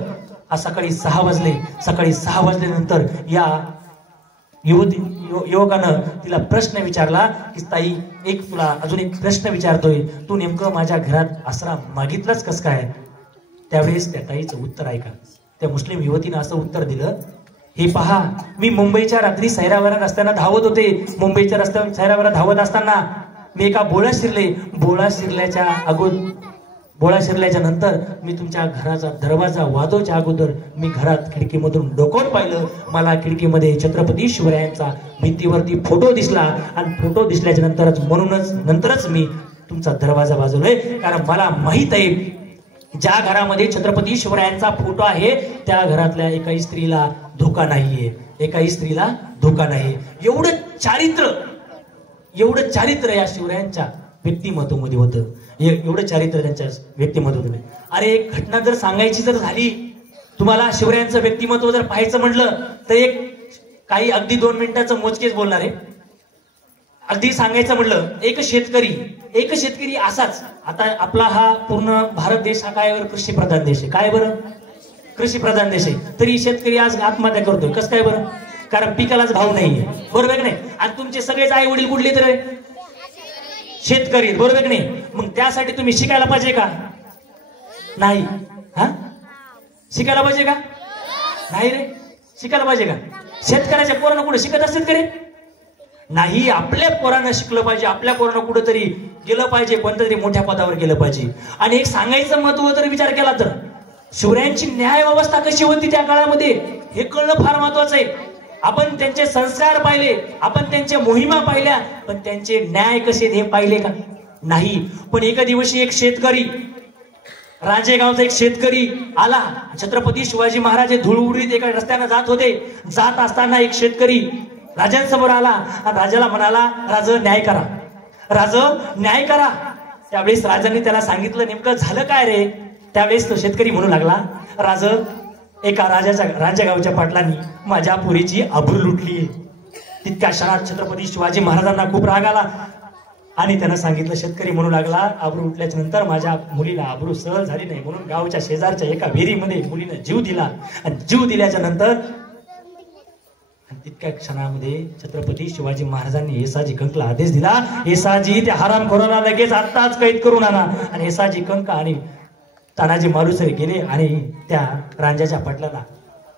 सकाळी 6 वाजले. सकाळी 6 वाजल्यानंतर या युवकानं तिला प्रश्न विचारला की ताई, तुला अजून एक प्रश्न विचारतोय, तू नेमकं माझ्या घरात आसरा मागितलाच कस काय? त्यावेळेस त्या ताईचं उत्तर ऐका. त्या मुस्लिम युवतीनं असं उत्तर दिलं, हे पहा, मी मुंबईच्या रात्री सैरावरा रस्त्यानं धावत होते. मुंबईच्या रस्त्यावर सैरावरा धावत असताना मी एका बोळा शिरले. बोळा शिरल्याच्या बोळा शिरल्याच्या नंतर मी तुमच्या घराचा दरवाजा वाजवच्या अगोदर मी घरात खिडकीमधून डोकावून पाहिलं. मला खिडकीमध्ये छत्रपती शिवरायांचा भिंतीवरती फोटो दिसला आणि फोटो दिसल्याच्या नंतरच मी तुमचा दरवाजा वाजवलाय. कारण मला माहित आहे ज्या घरामध्ये छत्रपती शिवरायांचा फोटो आहे त्या घरातल्या एकाही स्त्रीला धोका नाहीये, एकाही स्त्रीला धोका नाही. एवढं चारित्र्य या शिवरायांच्या व्यक्तिमत्वामध्ये होतं, एवढं चारित्र्य त्यांच्या व्यक्तिमत्वामध्ये. अरे एक घटना जर सांगायची जर झाली, तुम्हाला शिवरायांचं व्यक्तिमत्व जर पाहायचं म्हटलं तर काही अगदी 2 मिनिटाचं मोजकेच बोलणार आहे. अगदी सांगायचं म्हटलं एक शेतकरी असाच. आता आपला हा पूर्ण भारत देश हा काय कृषी प्रधान देश आहे. काय बरं कृषी प्रधान देश आहे, तरी शेतकरी आज आत्महत्या करतोय. कसं काय बरं? कारण पिकालाच भाव नाहीये, बरोबर की नाही? आणि तुमचे सगळेच आई वडील कुठले तर शेतकरी, बरोबर की नाही? मग त्यासाठी तुम्ही शिकायला पाहिजे का? नाही. शिकायला पाहिजे का? नाही रे, शिकायला पाहिजे का? शेतकऱ्याच्या पोरांना कुठे शिकत असतात का रे? नाही. आपल्या पोरांना शिकलं पाहिजे, आपल्या पोरांना कुठेतरी गेलं पाहिजे, कोणत्या तरी मोठ्या पदावर गेलं पाहिजे. आणि एक सांगायचं महत्व जर विचार केला तर शिवरायांची न्याय व्यवस्था कशी होती त्या काळामध्ये हे कळणं फार महत्वाचं आहे. आपण त्यांचे संस्कार पाहिले, आपण त्यांच्या मोहिमा पाहिल्या, पण त्यांचे न्याय कसे हे पाहिले का? नाही. पण एका दिवशी एक शेतकरी, राजेगावचा एक शेतकरी आला. छत्रपती शिवाजी महाराज धुळउडीत एका रस्त्याने जात होते. जात असताना एक शेतकरी राजांसमोर आला आणि राजाला म्हणाला, राज न्याय करा, राज न्याय करा. त्यावेळेस राजांनी त्याला सांगितलं नेमकं झालं काय रे? त्यावेळेस तो शेतकरी म्हणू लागला, राज एका राजेगावच्या पाटलांनी माझ्या पुरीची आबरू लुटली. तितक्या क्षणात छत्रपती शिवाजी महाराजांना खूप राग आला आणि त्यांना सांगितलं, शेतकरी म्हणू लागला, आबरू उठल्याच्या नंतर माझ्या मुलीला आबरू सहल झाली नाही म्हणून गावच्या शेजारच्या एका विहिरीमध्ये मुलीने जीव दिला. आणि जीव दिल्याच्या नंतर तितक्या क्षणामध्ये छत्रपती शिवाजी महाराजांनी येसाजी कंकला आदेश दिला, येसाजी त्या हरामखोराला लगेच आत्ताच कैद करून आणा. आणि येसाजी कंक आणि तानाजी मालुसरे गेले आणि त्या रांजाच्या पाटलाला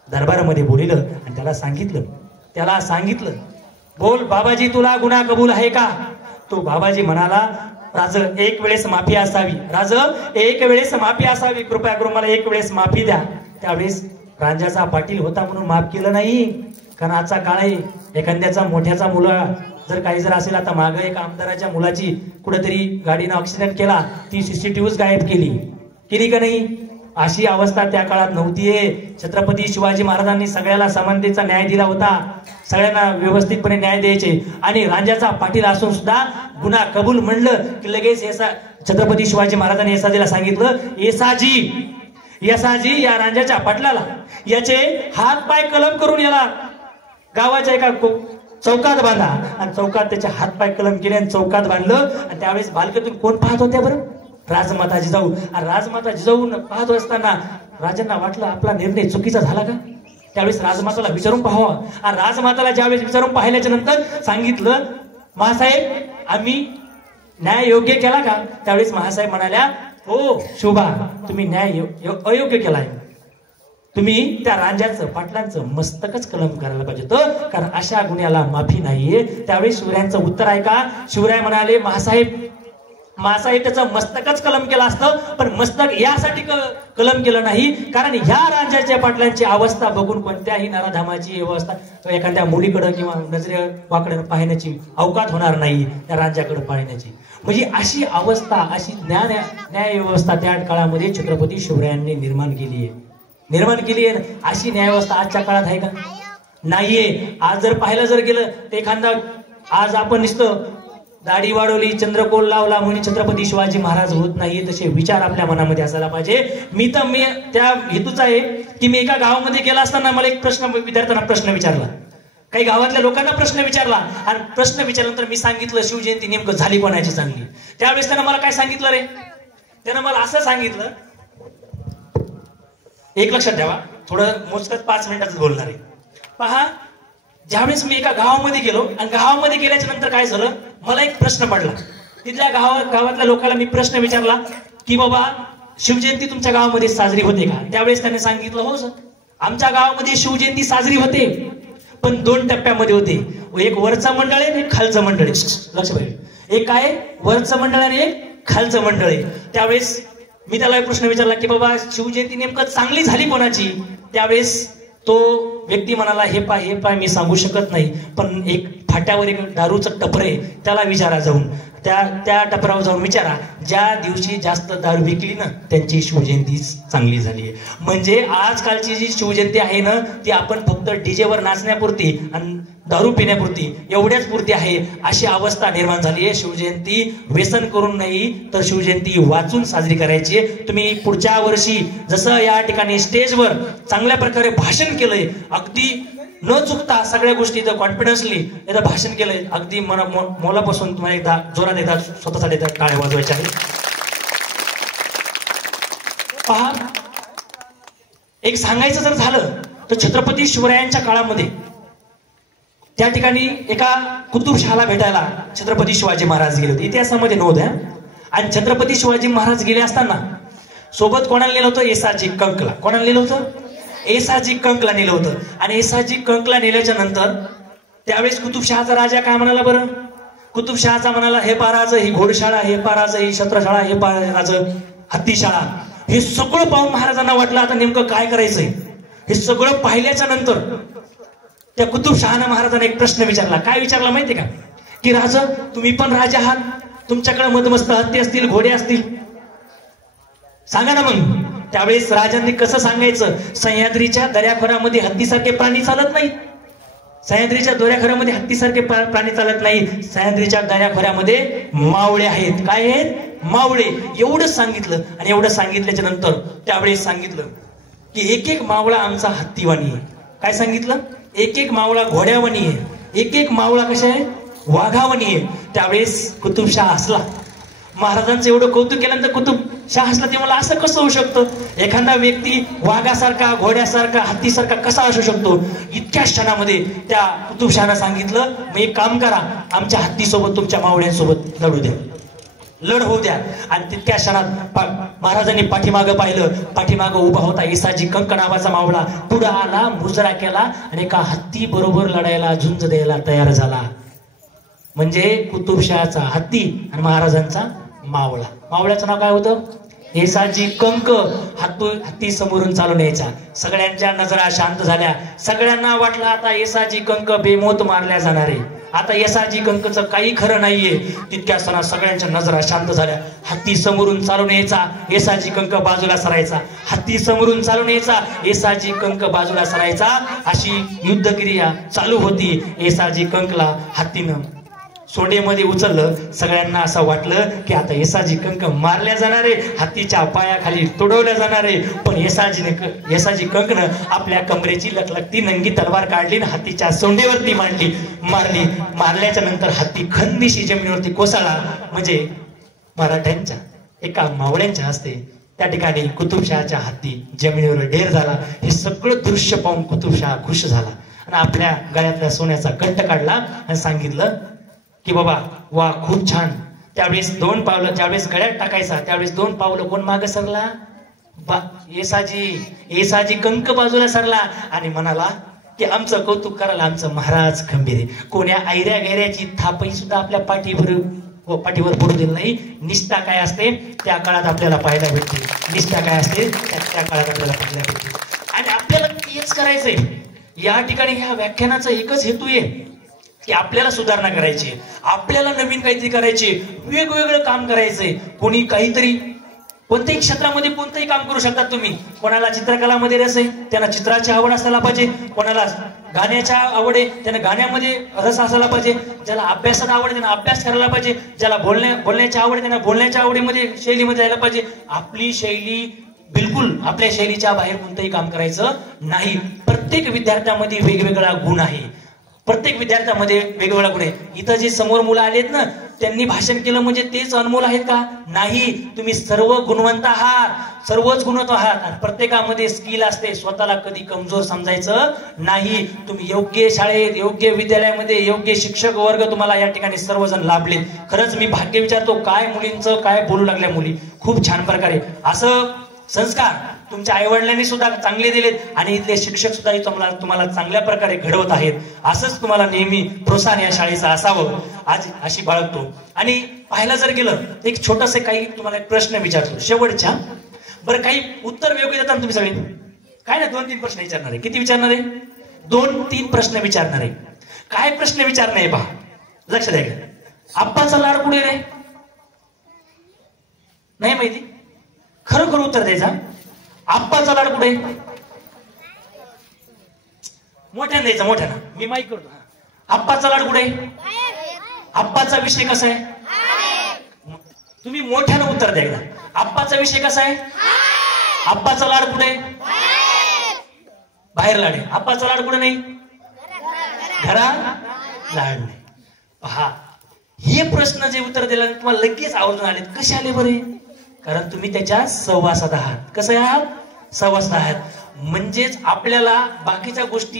दरबारामध्ये बोलिलं आणि त्याला सांगितलं बोल बाबाजी, तुला गुन्हा कबूल आहे का? तो बाबाजी म्हणाला, राज एक वेळेस माफी असावी, राज एक वेळेस माफी असावी, कृपया करून मला एक वेळेस माफी द्या. त्यावेळेस रांजाचा पाटील होता म्हणून माफ केलं नाही. कारण आजचा काळ आहे, एखाद्याचा मोठ्याचा मुलगा जर काही जर असेल, आता मागं एक आमदाराच्या मुलाची कुठेतरी गाडीनं ऍक्सिडेंट केला, ती सीसीटीव्ही गायब केली का नाही? अशी अवस्था त्या काळात नव्हतीये. छत्रपती शिवाजी महाराजांनी सगळ्याला समानतेचा न्याय दिला होता, सगळ्यांना व्यवस्थितपणे न्याय द्यायचे. आणि रांजाचा पाटील असून सुद्धा गुन्हा कबूल म्हणलं की लगेच छत्रपती शिवाजी महाराजांनी येसाजीला सांगितलं, येसाजी या रांजाच्या पाटलाला याचे हात पाय कलम करून याला गावाच्या एका चौकात बांधा. आणि चौकात त्याचे हात पाय कलम केले आणि चौकात बांधलं. आणि त्यावेळेस बालकेतून कोण पाहत होत्या बरं? राजमाता जिजाऊ. आणि राजमाता जिजाऊन पाहत असताना राजांना वाटलं आपला निर्णय चुकीचा झाला का? त्यावेळेस राजमाताला विचारून पाहावं. आणि राजमाताला ज्यावेळेस विचारून पाहिल्याच्या नंतर सांगितलं, महासाहेब आम्ही न्याय योग्य केला का? त्यावेळेस महासाहेब म्हणाल्या, हो शोभा, तुम्ही न्याय अयोग्य केलाय. तुम्ही त्या रांजाचं पाटलांचं मस्तकच कलम करायला पाहिजे होतं, कारण अशा गुन्ह्याला माफी नाहीये. त्यावेळेस शिवरायांचं उत्तर आहे का? शिवराय म्हणाले, महासाहेब त्याचं मस्तकच कलम केलं असतं, पण मस्तक यासाठी कलम केलं नाही कारण ह्या रांजाच्या पाटलांची अवस्था बघून कोणत्याही नराधामाची अवस्था एखाद्या मुलीकडे किंवा नजरे वाकडे पाहण्याची अवकात होणार नाही त्या रांजाकडे पाहण्याची. म्हणजे अशी अवस्था, अशी न्याय व्यवस्था त्या काळामध्ये छत्रपती शिवरायांनी निर्माण केली आहे. अशी न्याय व्यवस्था आजच्या काळात आहे का? नाहीये. आज जर पाहायला जर गेलं तर एखादा, आज आपण नुसतं दाढी वाढवली, चंद्रकोल लावला म्हणून छत्रपती शिवाजी महाराज होत नाहीये, तसे विचार आपल्या मनामध्ये असायला पाहिजे. मी त्या हेतूचा आहे की मी एका गावामध्ये गेला असताना मला एक विद्यार्थ्यांना प्रश्न विचारला, काही गावातल्या लोकांना प्रश्न विचारला. आणि प्रश्न विचारल्यानंतर मी सांगितलं शिवजयंती नेमकं झाली कोणाची चांगली. त्यावेळेस त्यानं मला काय सांगितलं रे? त्यानं मला असं सांगितलं, एक लक्षात ठेवा, थोडं मोजकच 5 मिनिटातच बोलणार आहे. पहा, ज्यावेळेस मी एका गावामध्ये गेलो आणि गावामध्ये गेल्याच्या नंतर काय झालं, मला एक प्रश्न पडला. तिथल्या गावातल्या लोकांना मी प्रश्न विचारला की बाबा शिवजयंती तुमच्या गावामध्ये साजरी होते का? त्यावेळेस त्याने सांगितलं, हो सर, आमच्या गावामध्ये शिवजयंती साजरी होते, पण 2 टप्प्यामध्ये होते. एक वरचं मंडळ आहे आणि एक खालचं मंडळ आहे. लक्ष पाहिजे, एक काय वरचं मंडळ आणि एक खालचं मंडळ आहे. त्यावेळेस मी त्याला एक प्रश्न विचारला की बाबा शिवजयंती नेमकं चांगली झाली कोणाची? त्यावेळेस तो व्यक्ती म्हणाला हे पाय मी सांगू शकत नाही, पण एक फाट्यावर एक दारूचं टपर आहे, त्याला विचारा जाऊन, त्या टपरावर जाऊन विचारा, ज्या दिवशी जास्त दारू विकली ना त्यांची शिवजयंती चांगली झाली आहे. म्हणजे आजकालची जी शिवजयंती आहे ना ती आपण फक्त डीजेवर नाचण्यापुरती आणि दारू पिण्यापुरती एवढ्याच पुरती आहे, अशी अवस्था निर्माण झाली आहे. शिवजयंती व्यसन करून नाही तर शिवजयंती वाचून साजरी करायची. तुम्ही पुढच्या वर्षी जसं या ठिकाणी स्टेजवर चांगल्या प्रकारे भाषण केलंय, अगदी न चुकता सगळ्या गोष्टी इथं कॉन्फिडन्सली इथं भाषण केलंय, अगदी मोलापासून तुम्हाला एकदा जोरात येतात स्वतःसाठी टाळ्या वाजवायच्या आहेत. पहा, एक सांगायचं जर झालं तर छत्रपती शिवरायांच्या काळामध्ये त्या ठिकाणी एका कुतुबशहाला भेटायला छत्रपती शिवाजी महाराज गेले होते. इतिहासामध्ये नोंद आहे. आणि छत्रपती शिवाजी महाराज गेले असताना सोबत कोणाला नेलं होतं? येसाजी कंकला. कोणाला नेलं होतं? येसाजी कंकला नेलं होतं. आणि येसाजी कंकला नेल्याच्या नंतर त्यावेळेस कुतुबशहाचा राजा काय म्हणाला बरं? कुतुबशहाचा म्हणाला, हे पाराज, ही घोडशाळा, हे पाराज, ही शस्त्रशाळा, हे पाराज हत्तीशाळा. हे सगळं पाहून महाराजांना वाटलं आता नेमकं काय करायचंय. हे सगळं पाहिल्याच्या नंतर त्या कुतुबशहानं महाराजांना एक प्रश्न विचारला. काय विचारला माहितीये का? की राजा, तुम्ही पण राजा आहात, तुमच्याकडे मदमस्त हत्ती असतील, घोडे असतील, सांगा ना मग. त्यावेळेस राजांनी कसं सांगायचं? सह्याद्रीच्या दऱ्याखोऱ्यामध्ये हत्तीसारखे प्राणी चालत नाही. सह्याद्रीच्या दऱ्याखोऱ्यामध्ये हत्तीसारखे प्राणी चालत नाही. सह्याद्रीच्या दऱ्याखोऱ्यामध्ये मावळे आहेत. काय आहेत? मावळे. एवढंच सांगितलं. आणि एवढं सांगितल्याच्या नंतर त्यावेळेस सांगितलं की एक एक मावळा आमचा हत्तीवाणी आहे. काय सांगितलं? एक एक मावळा घोड्यावाणी आहे, एक एक मावळा कशा आहे? वाघावाणी आहे. त्यावेळेस कुतुबशाह हसला. महाराजांचं एवढं कौतुक केल्यानंतर कुतुबशाह हसला. ते मला असं कसं होऊ शकतं? एखादा व्यक्ती वाघासारखा, घोड्यासारखा, हत्तीसारखा कसा असू शकतो? इतक्या क्षणामध्ये त्या कुतुबशहानं सांगितलं, मग एक काम करा, आमच्या हत्तीसोबत तुमच्या मावळ्यांसोबत लढू द्या, लढ होऊ द्या. आणि तितक्या क्षणात महाराजांनी पाठीमागं पाहिलं. पाठीमागं उभा होता येसाजी कंक नावाचा मावळा. पुढे आला, मुजरा केला आणि एका हत्ती बरोबर लढायला, झुंज द्यायला तयार झाला. म्हणजे कुतुबशहाचा हत्ती आणि महाराजांचा मावळा. मावळ्याचं नाव काय होतं? येसाजी कंक. हत्ती समोरून चालून यायचा. सगळ्यांच्या नजरा शांत झाल्या. सगळ्यांना वाटलं आता येसाजी कंक बेमोत मारल्या जाणार आहे, आता येसाजी कंकचं काही खरं नाहीये. तितक्या असताना सगळ्यांच्या नजरा शांत झाल्या. हत्ती समोरून चालून यायचा, येसाजी कंक बाजूला सरायचा. हत्ती समोरून चालून यायचा, येसाजी कंक बाजूला सरायचा. अशी युद्धक्रिया चालू होती. येसाजी कंकला हत्तीनं सोंडेमध्ये उचललं. सगळ्यांना असं वाटलं की आता येसाजी कंक मारल्या जाणार आहे, हत्तीच्या पायाखाली तुडवल्या जाणार आहे. पण येसाजी कंकनं आपल्या कमरेची लखलखती नंगी तलवार काढली आणि हत्तीच्या सोंडेवरती मारली. मारल्याच्या नंतर हत्ती खंदिशी जमिनीवरती कोसळला. म्हणजे मराठ्यांच्या एका मावळ्यांच्या हस्ते त्या ठिकाणी कुतुबशहाचा हत्ती जमिनीवर ढेर झाला. हे सगळं दृश्य पाहून कुतुबशहा खुश झाला आणि आपल्या गळ्यातल्या सोन्याचा कंठ काढला आणि सांगितलं की बाबा वा, खूप छान. त्यावेळेस 2 पावलं ज्यावेळेस गळ्यात टाकायचा त्यावेळेस 2 पावलं कोण मागे सरला? येसाजी कंक बाजूला सरला आणि म्हणाला की आमचं कौतुक करायला आमचं महाराज खंबीर आहे. कोण्या ऐऱ्या गैऱ्याची थापही सुद्धा आपल्या पाठीवर पडू दिलं नाही. निष्ठा काय असते त्या काळात आपल्याला पाहायला भेटते. निष्ठा काय असते त्या काळात आपल्याला पाहायला भेटते. आणि आपल्याला तेच करायचंय. या ठिकाणी ह्या व्याख्यानाचा एकच हेतू आहे की आपल्याला सुधारणा करायची, आपल्याला नवीन काहीतरी करायचे, वेगवेगळं काम करायचंय. कोणी काहीतरी कोणत्याही क्षेत्रामध्ये कोणतंही काम करू शकतात तुम्ही. कोणाला चित्रकलामध्ये रस आहे त्यांना चित्राची आवड असायला पाहिजे, कोणाला गाण्याच्या आवड आहे त्यांना गाण्यामध्ये रस असायला पाहिजे, ज्याला अभ्यासात आवड आहे त्यांना अभ्यास करायला पाहिजे, ज्याला बोलण्याची आवड आहे त्यांना बोलण्याच्या आवडीमध्ये शैलीमध्ये जायला पाहिजे. आपली शैली बिलकुल आपल्या शैलीच्या बाहेर कोणतंही काम करायचं नाही. प्रत्येक विद्यार्थ्यामध्ये वेगवेगळा गुण आहे. प्रत्येक विद्यार्थ्यामध्ये वेगवेगळा गुण आहे. इथं जे समोर मुलं आलेत ना त्यांनी भाषण केलं म्हणजे तेच अनमोल आहेत का? नाही. तुम्ही सर्व गुणवंत आहात, सर्वच गुणवंत आहात. आणि प्रत्येकामध्ये स्किल असते. स्वतःला कधी कमजोर समजायचं नाही. तुम्ही योग्य शाळेत, योग्य विद्यालयामध्ये, योग्य शिक्षक वर्ग तुम्हाला या ठिकाणी सर्वजण लाभले. खरंच मी भाग्य विचारतो, काय मुलींचं काय बोलू लागल्या मुली खूप छान प्रकारे. असं संस्कार तुमच्या आई वडिलांनी सुद्धा चांगले दिलेत आणि इथले शिक्षक सुद्धा तुम्हाला चांगल्या प्रकारे घडवत आहेत. असंच तुम्हाला नेहमी प्रोत्साहन या शाळेचं असावं आज अशी बाळगतो. आणि पाहायला जर गेलं तर एक छोटासा काही तुम्हाला एक प्रश्न विचारतो शेवटच्या. बरं, काही उत्तर योग्य देता तुम्ही सगळे? काय ना 2-3 प्रश्न विचारणार आहे. किती विचारणार आहे? 2-3 प्रश्न विचारणार आहे. काय प्रश्न विचारणार आहे पहा, लक्ष द्या. आप्पाचा लाड कुठे रे? नाही माहिती? खरोखर उत्तर द्यायचा. आप्पाचा लाड कुठे? मोठ्यानं द्यायचा, मोठ्यानं. मी माईक करतो. आप्पाचा लाड कुठे? आप्पाचा विषय कसा आहे? तुम्ही मोठ्यानं उत्तर द्या. आप्पाचा विषय कसा आहे? आप्पाचा लाड कुठे? बाहेर लाड आहे. आप्पाचा लाड कुठे नाही? घरा लाड नाही. पहा, हे प्रश्न जे उत्तर दिला तुम्हाला लगेच आवडून आले. कसे आले बरे? कारण तुम्ही त्याच्या सहवासात आहात. कसं आहात? सहवासात आहात. म्हणजेच आपल्याला बाकीच्या गोष्टी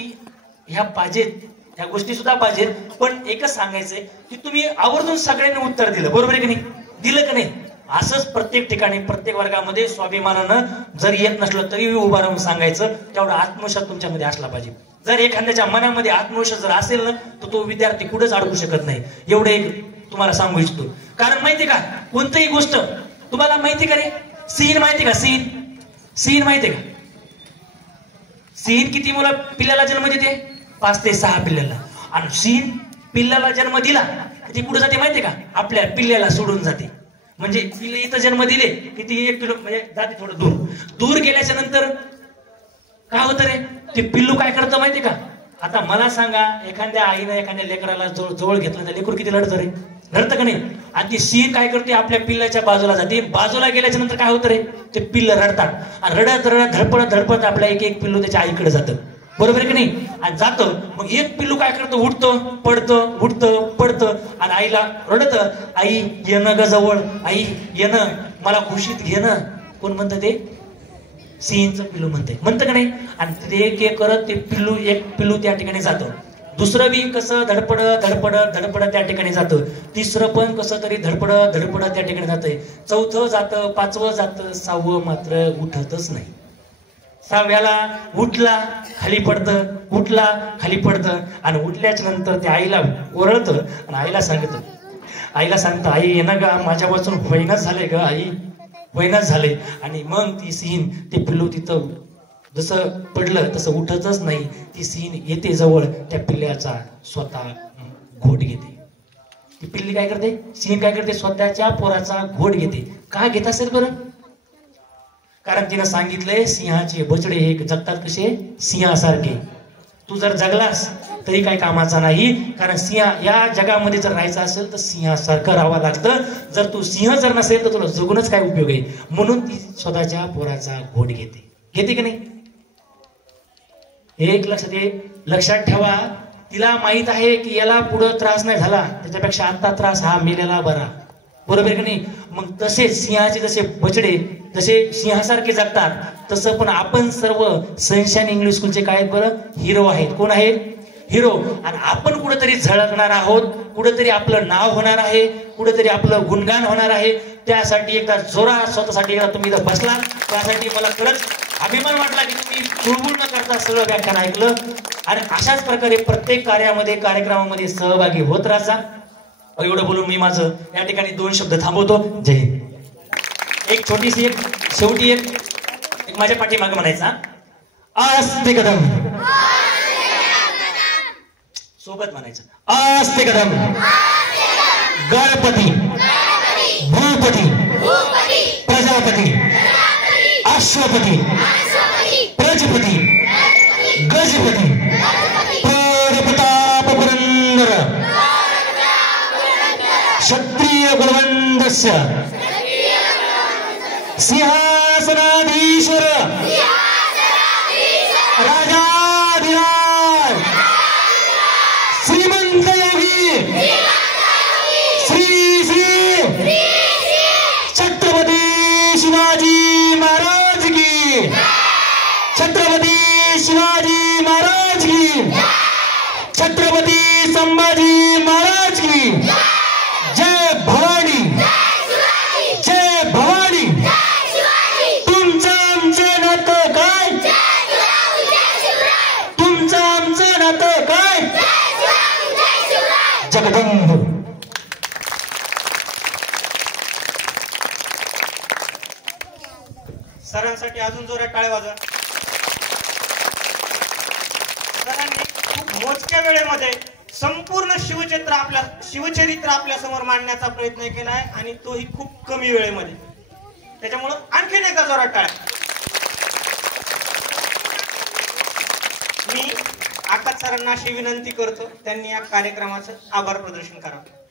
ह्या पाहिजेत, ह्या गोष्टी सुद्धा पाहिजेत. पण एकच सांगायचंय की तुम्ही आवर्जून सगळ्यांनी उत्तर दिलं. बरोबर आहे की नाही? दिलं का नाही? असंच प्रत्येक ठिकाणी प्रत्येक वर्गामध्ये स्वाभिमानानं जर येत नसलं तरी उभा राहून सांगायचं. तेवढा आत्मविश्वास तुमच्यामध्ये असला पाहिजे. जर एखाद्याच्या मनामध्ये आत्मविश्वास जर असेल ना तर तो विद्यार्थी कुठेच अडकू शकत नाही. एवढं एक तुम्हाला सांगू इच्छितो. कारण माहितीये का, कोणतीही गोष्ट तुम्हाला माहिती का रे? सीन माहिती का? सीन माहितीये का? सीन किती पिल्ल्याला जन्म देते? 5 ते 6 पिल्ल्याला. आणि सीन पिल्ल्याला जन्म दिला ती कुठे जाते माहितीये का? आपल्या पिल्ल्याला सोडून जाते. म्हणजे पिल्ले इथं जन्म दिले की ती 1 किलो म्हणजे जाते थोडं दूर गेल्याच्या नंतर काय होतं रे? ते पिल्लू काय करतं माहितीये का? आता मला सांगा, एखाद्या आईनं एखाद्या लेकराला जवळ घेतलं तर लेकरू किती रडतं रे? रडतं का नाही? आणि ती सीन काय करते? आपल्या पिल्लाच्या बाजूला जाते. बाजूला गेल्याच्या नंतर काय होतं रे? ते पिल्ल रडतात आणि रडत धडपडत आपल्या एक पिल्लू त्याच्या आईकडे जातं. बरोबर आहे की नाही? आणि जातं. मग एक पिल्लू काय करतं? उठतं पडतं आणि आईला रडत, आई येणं ग जवळ, आई येणं, मला खुशीत घेणं. कोण म्हणतं ते? सिंहचं पिल्लू म्हणतं का नाही? आणि ते एक करत ते एक पिल्लू त्या ठिकाणी जातं. दुसरं बी कसं धडपडत त्या ठिकाणी जातं. तिसरं पण कसं तरी धडपडत त्या ठिकाणी जातंय. 4थं जातं, 5वं जातं, 6वं मात्र उठतच नाही. 6व्याला उठला खाली पडतं आणि उठल्याच्या नंतर त्या आईला ओरडतं आणि आईला सांगतं आई येणं गा, माझ्या वाचून होईनाच झाले ग आई, होईनाच झाले. आणि मग ती सीन ते पिल्लू तिथं जसं पडलं तसं उठतच नाही. ती सीन येते जवळ, त्या पिल्ल्याचा स्वतः घोट घेते. ती पिल्ली काय करते? सीन काय करते? स्वतःच्या पोराचा घोट घेते. का घेत असेल बरं? कारण तिनं सांगितलंय सिंहाचे बछडे हे जगतात कसे? सिंहासारखे. तू जर जगलास तरी काही कामाचा नाही. कारण सिंह या जगामध्ये जर राहायचं असेल तर सिंहासारखं राहावं लागतं. जर तू सिंह जर नसेल तर तुला जगूनच काय उपयोग आहे? म्हणून ती स्वतःच्या पोराचा घोट घेते की नाही? एक लक्षात ठेवा. तिला माहित आहे की याला पुढं त्रास नाही झाला, त्याच्यापेक्षा आता त्रास हा मेलेला बरा. बरोबर आहे की नाही? मग तसेच सिंहाचे जसे बछडे जसे सिंहासारखे जगतात, तसं पण आपण सर्व सनशाईन इंग्लिश स्कूलचे काय बरं हिरो आहेत. कोण आहेत? हिरो. आणि आपण कुठेतरी झळकणार आहोत, कुठेतरी आपलं नाव होणार आहे, कुठेतरी आपलं गुणगान होणार आहे. त्यासाठी एकदा जोरात स्वतःसाठी एकदा तुम्ही इथं बसला. त्यासाठी मला खरंच अभिमान वाटला की तुम्ही चुळबुळ न करता सगळं व्याख्यान ऐकलं. आणि अशाच प्रकारे प्रत्येक कार्यक्रमामध्ये सहभागी होत राहा. एवढं बोलून मी माझं या ठिकाणी 2 शब्द थांबवतो. जय हिंद. एक छोटीशी शेवटी एक माझ्या पाठीमागे म्हणायचा आस्ते कदम, सोबत म्हणायचं आस्ते कदम. गणपती भूपती प्रजापती अश्वपती प्रजपती गजपती प्रताप पुरंदर क्षत्रिय गुणवंतस्य सिंहासनाधीश्वर राजाधिराज श्रीमंत योगी श्री श्री छत्रपती शिवाजी महाराज की, छत्रपती शिवाजी महाराज की, छत्रपती संभाजी महाराज की. जय भवानी, जय भवानी. तुमचं आमचे नातं तुमचं आमचं नातं काय? जगदंब. सरांसाठी अजून जोरात टाळ्या वाजवा. सरांनी खूप मोजक्या वेळेमध्ये संपूर्ण शिवचरित्र आपल्या समोर मांडण्याचा प्रयत्न केला आहे आणि तोही खूप कमी वेळेमध्ये. त्याच्यामुळं आणखीन एकदा जोरात टाळ्या. मी आकाश सरांना अशी विनंती करतो त्यांनी या कार्यक्रमाचं आभार प्रदर्शन करावं.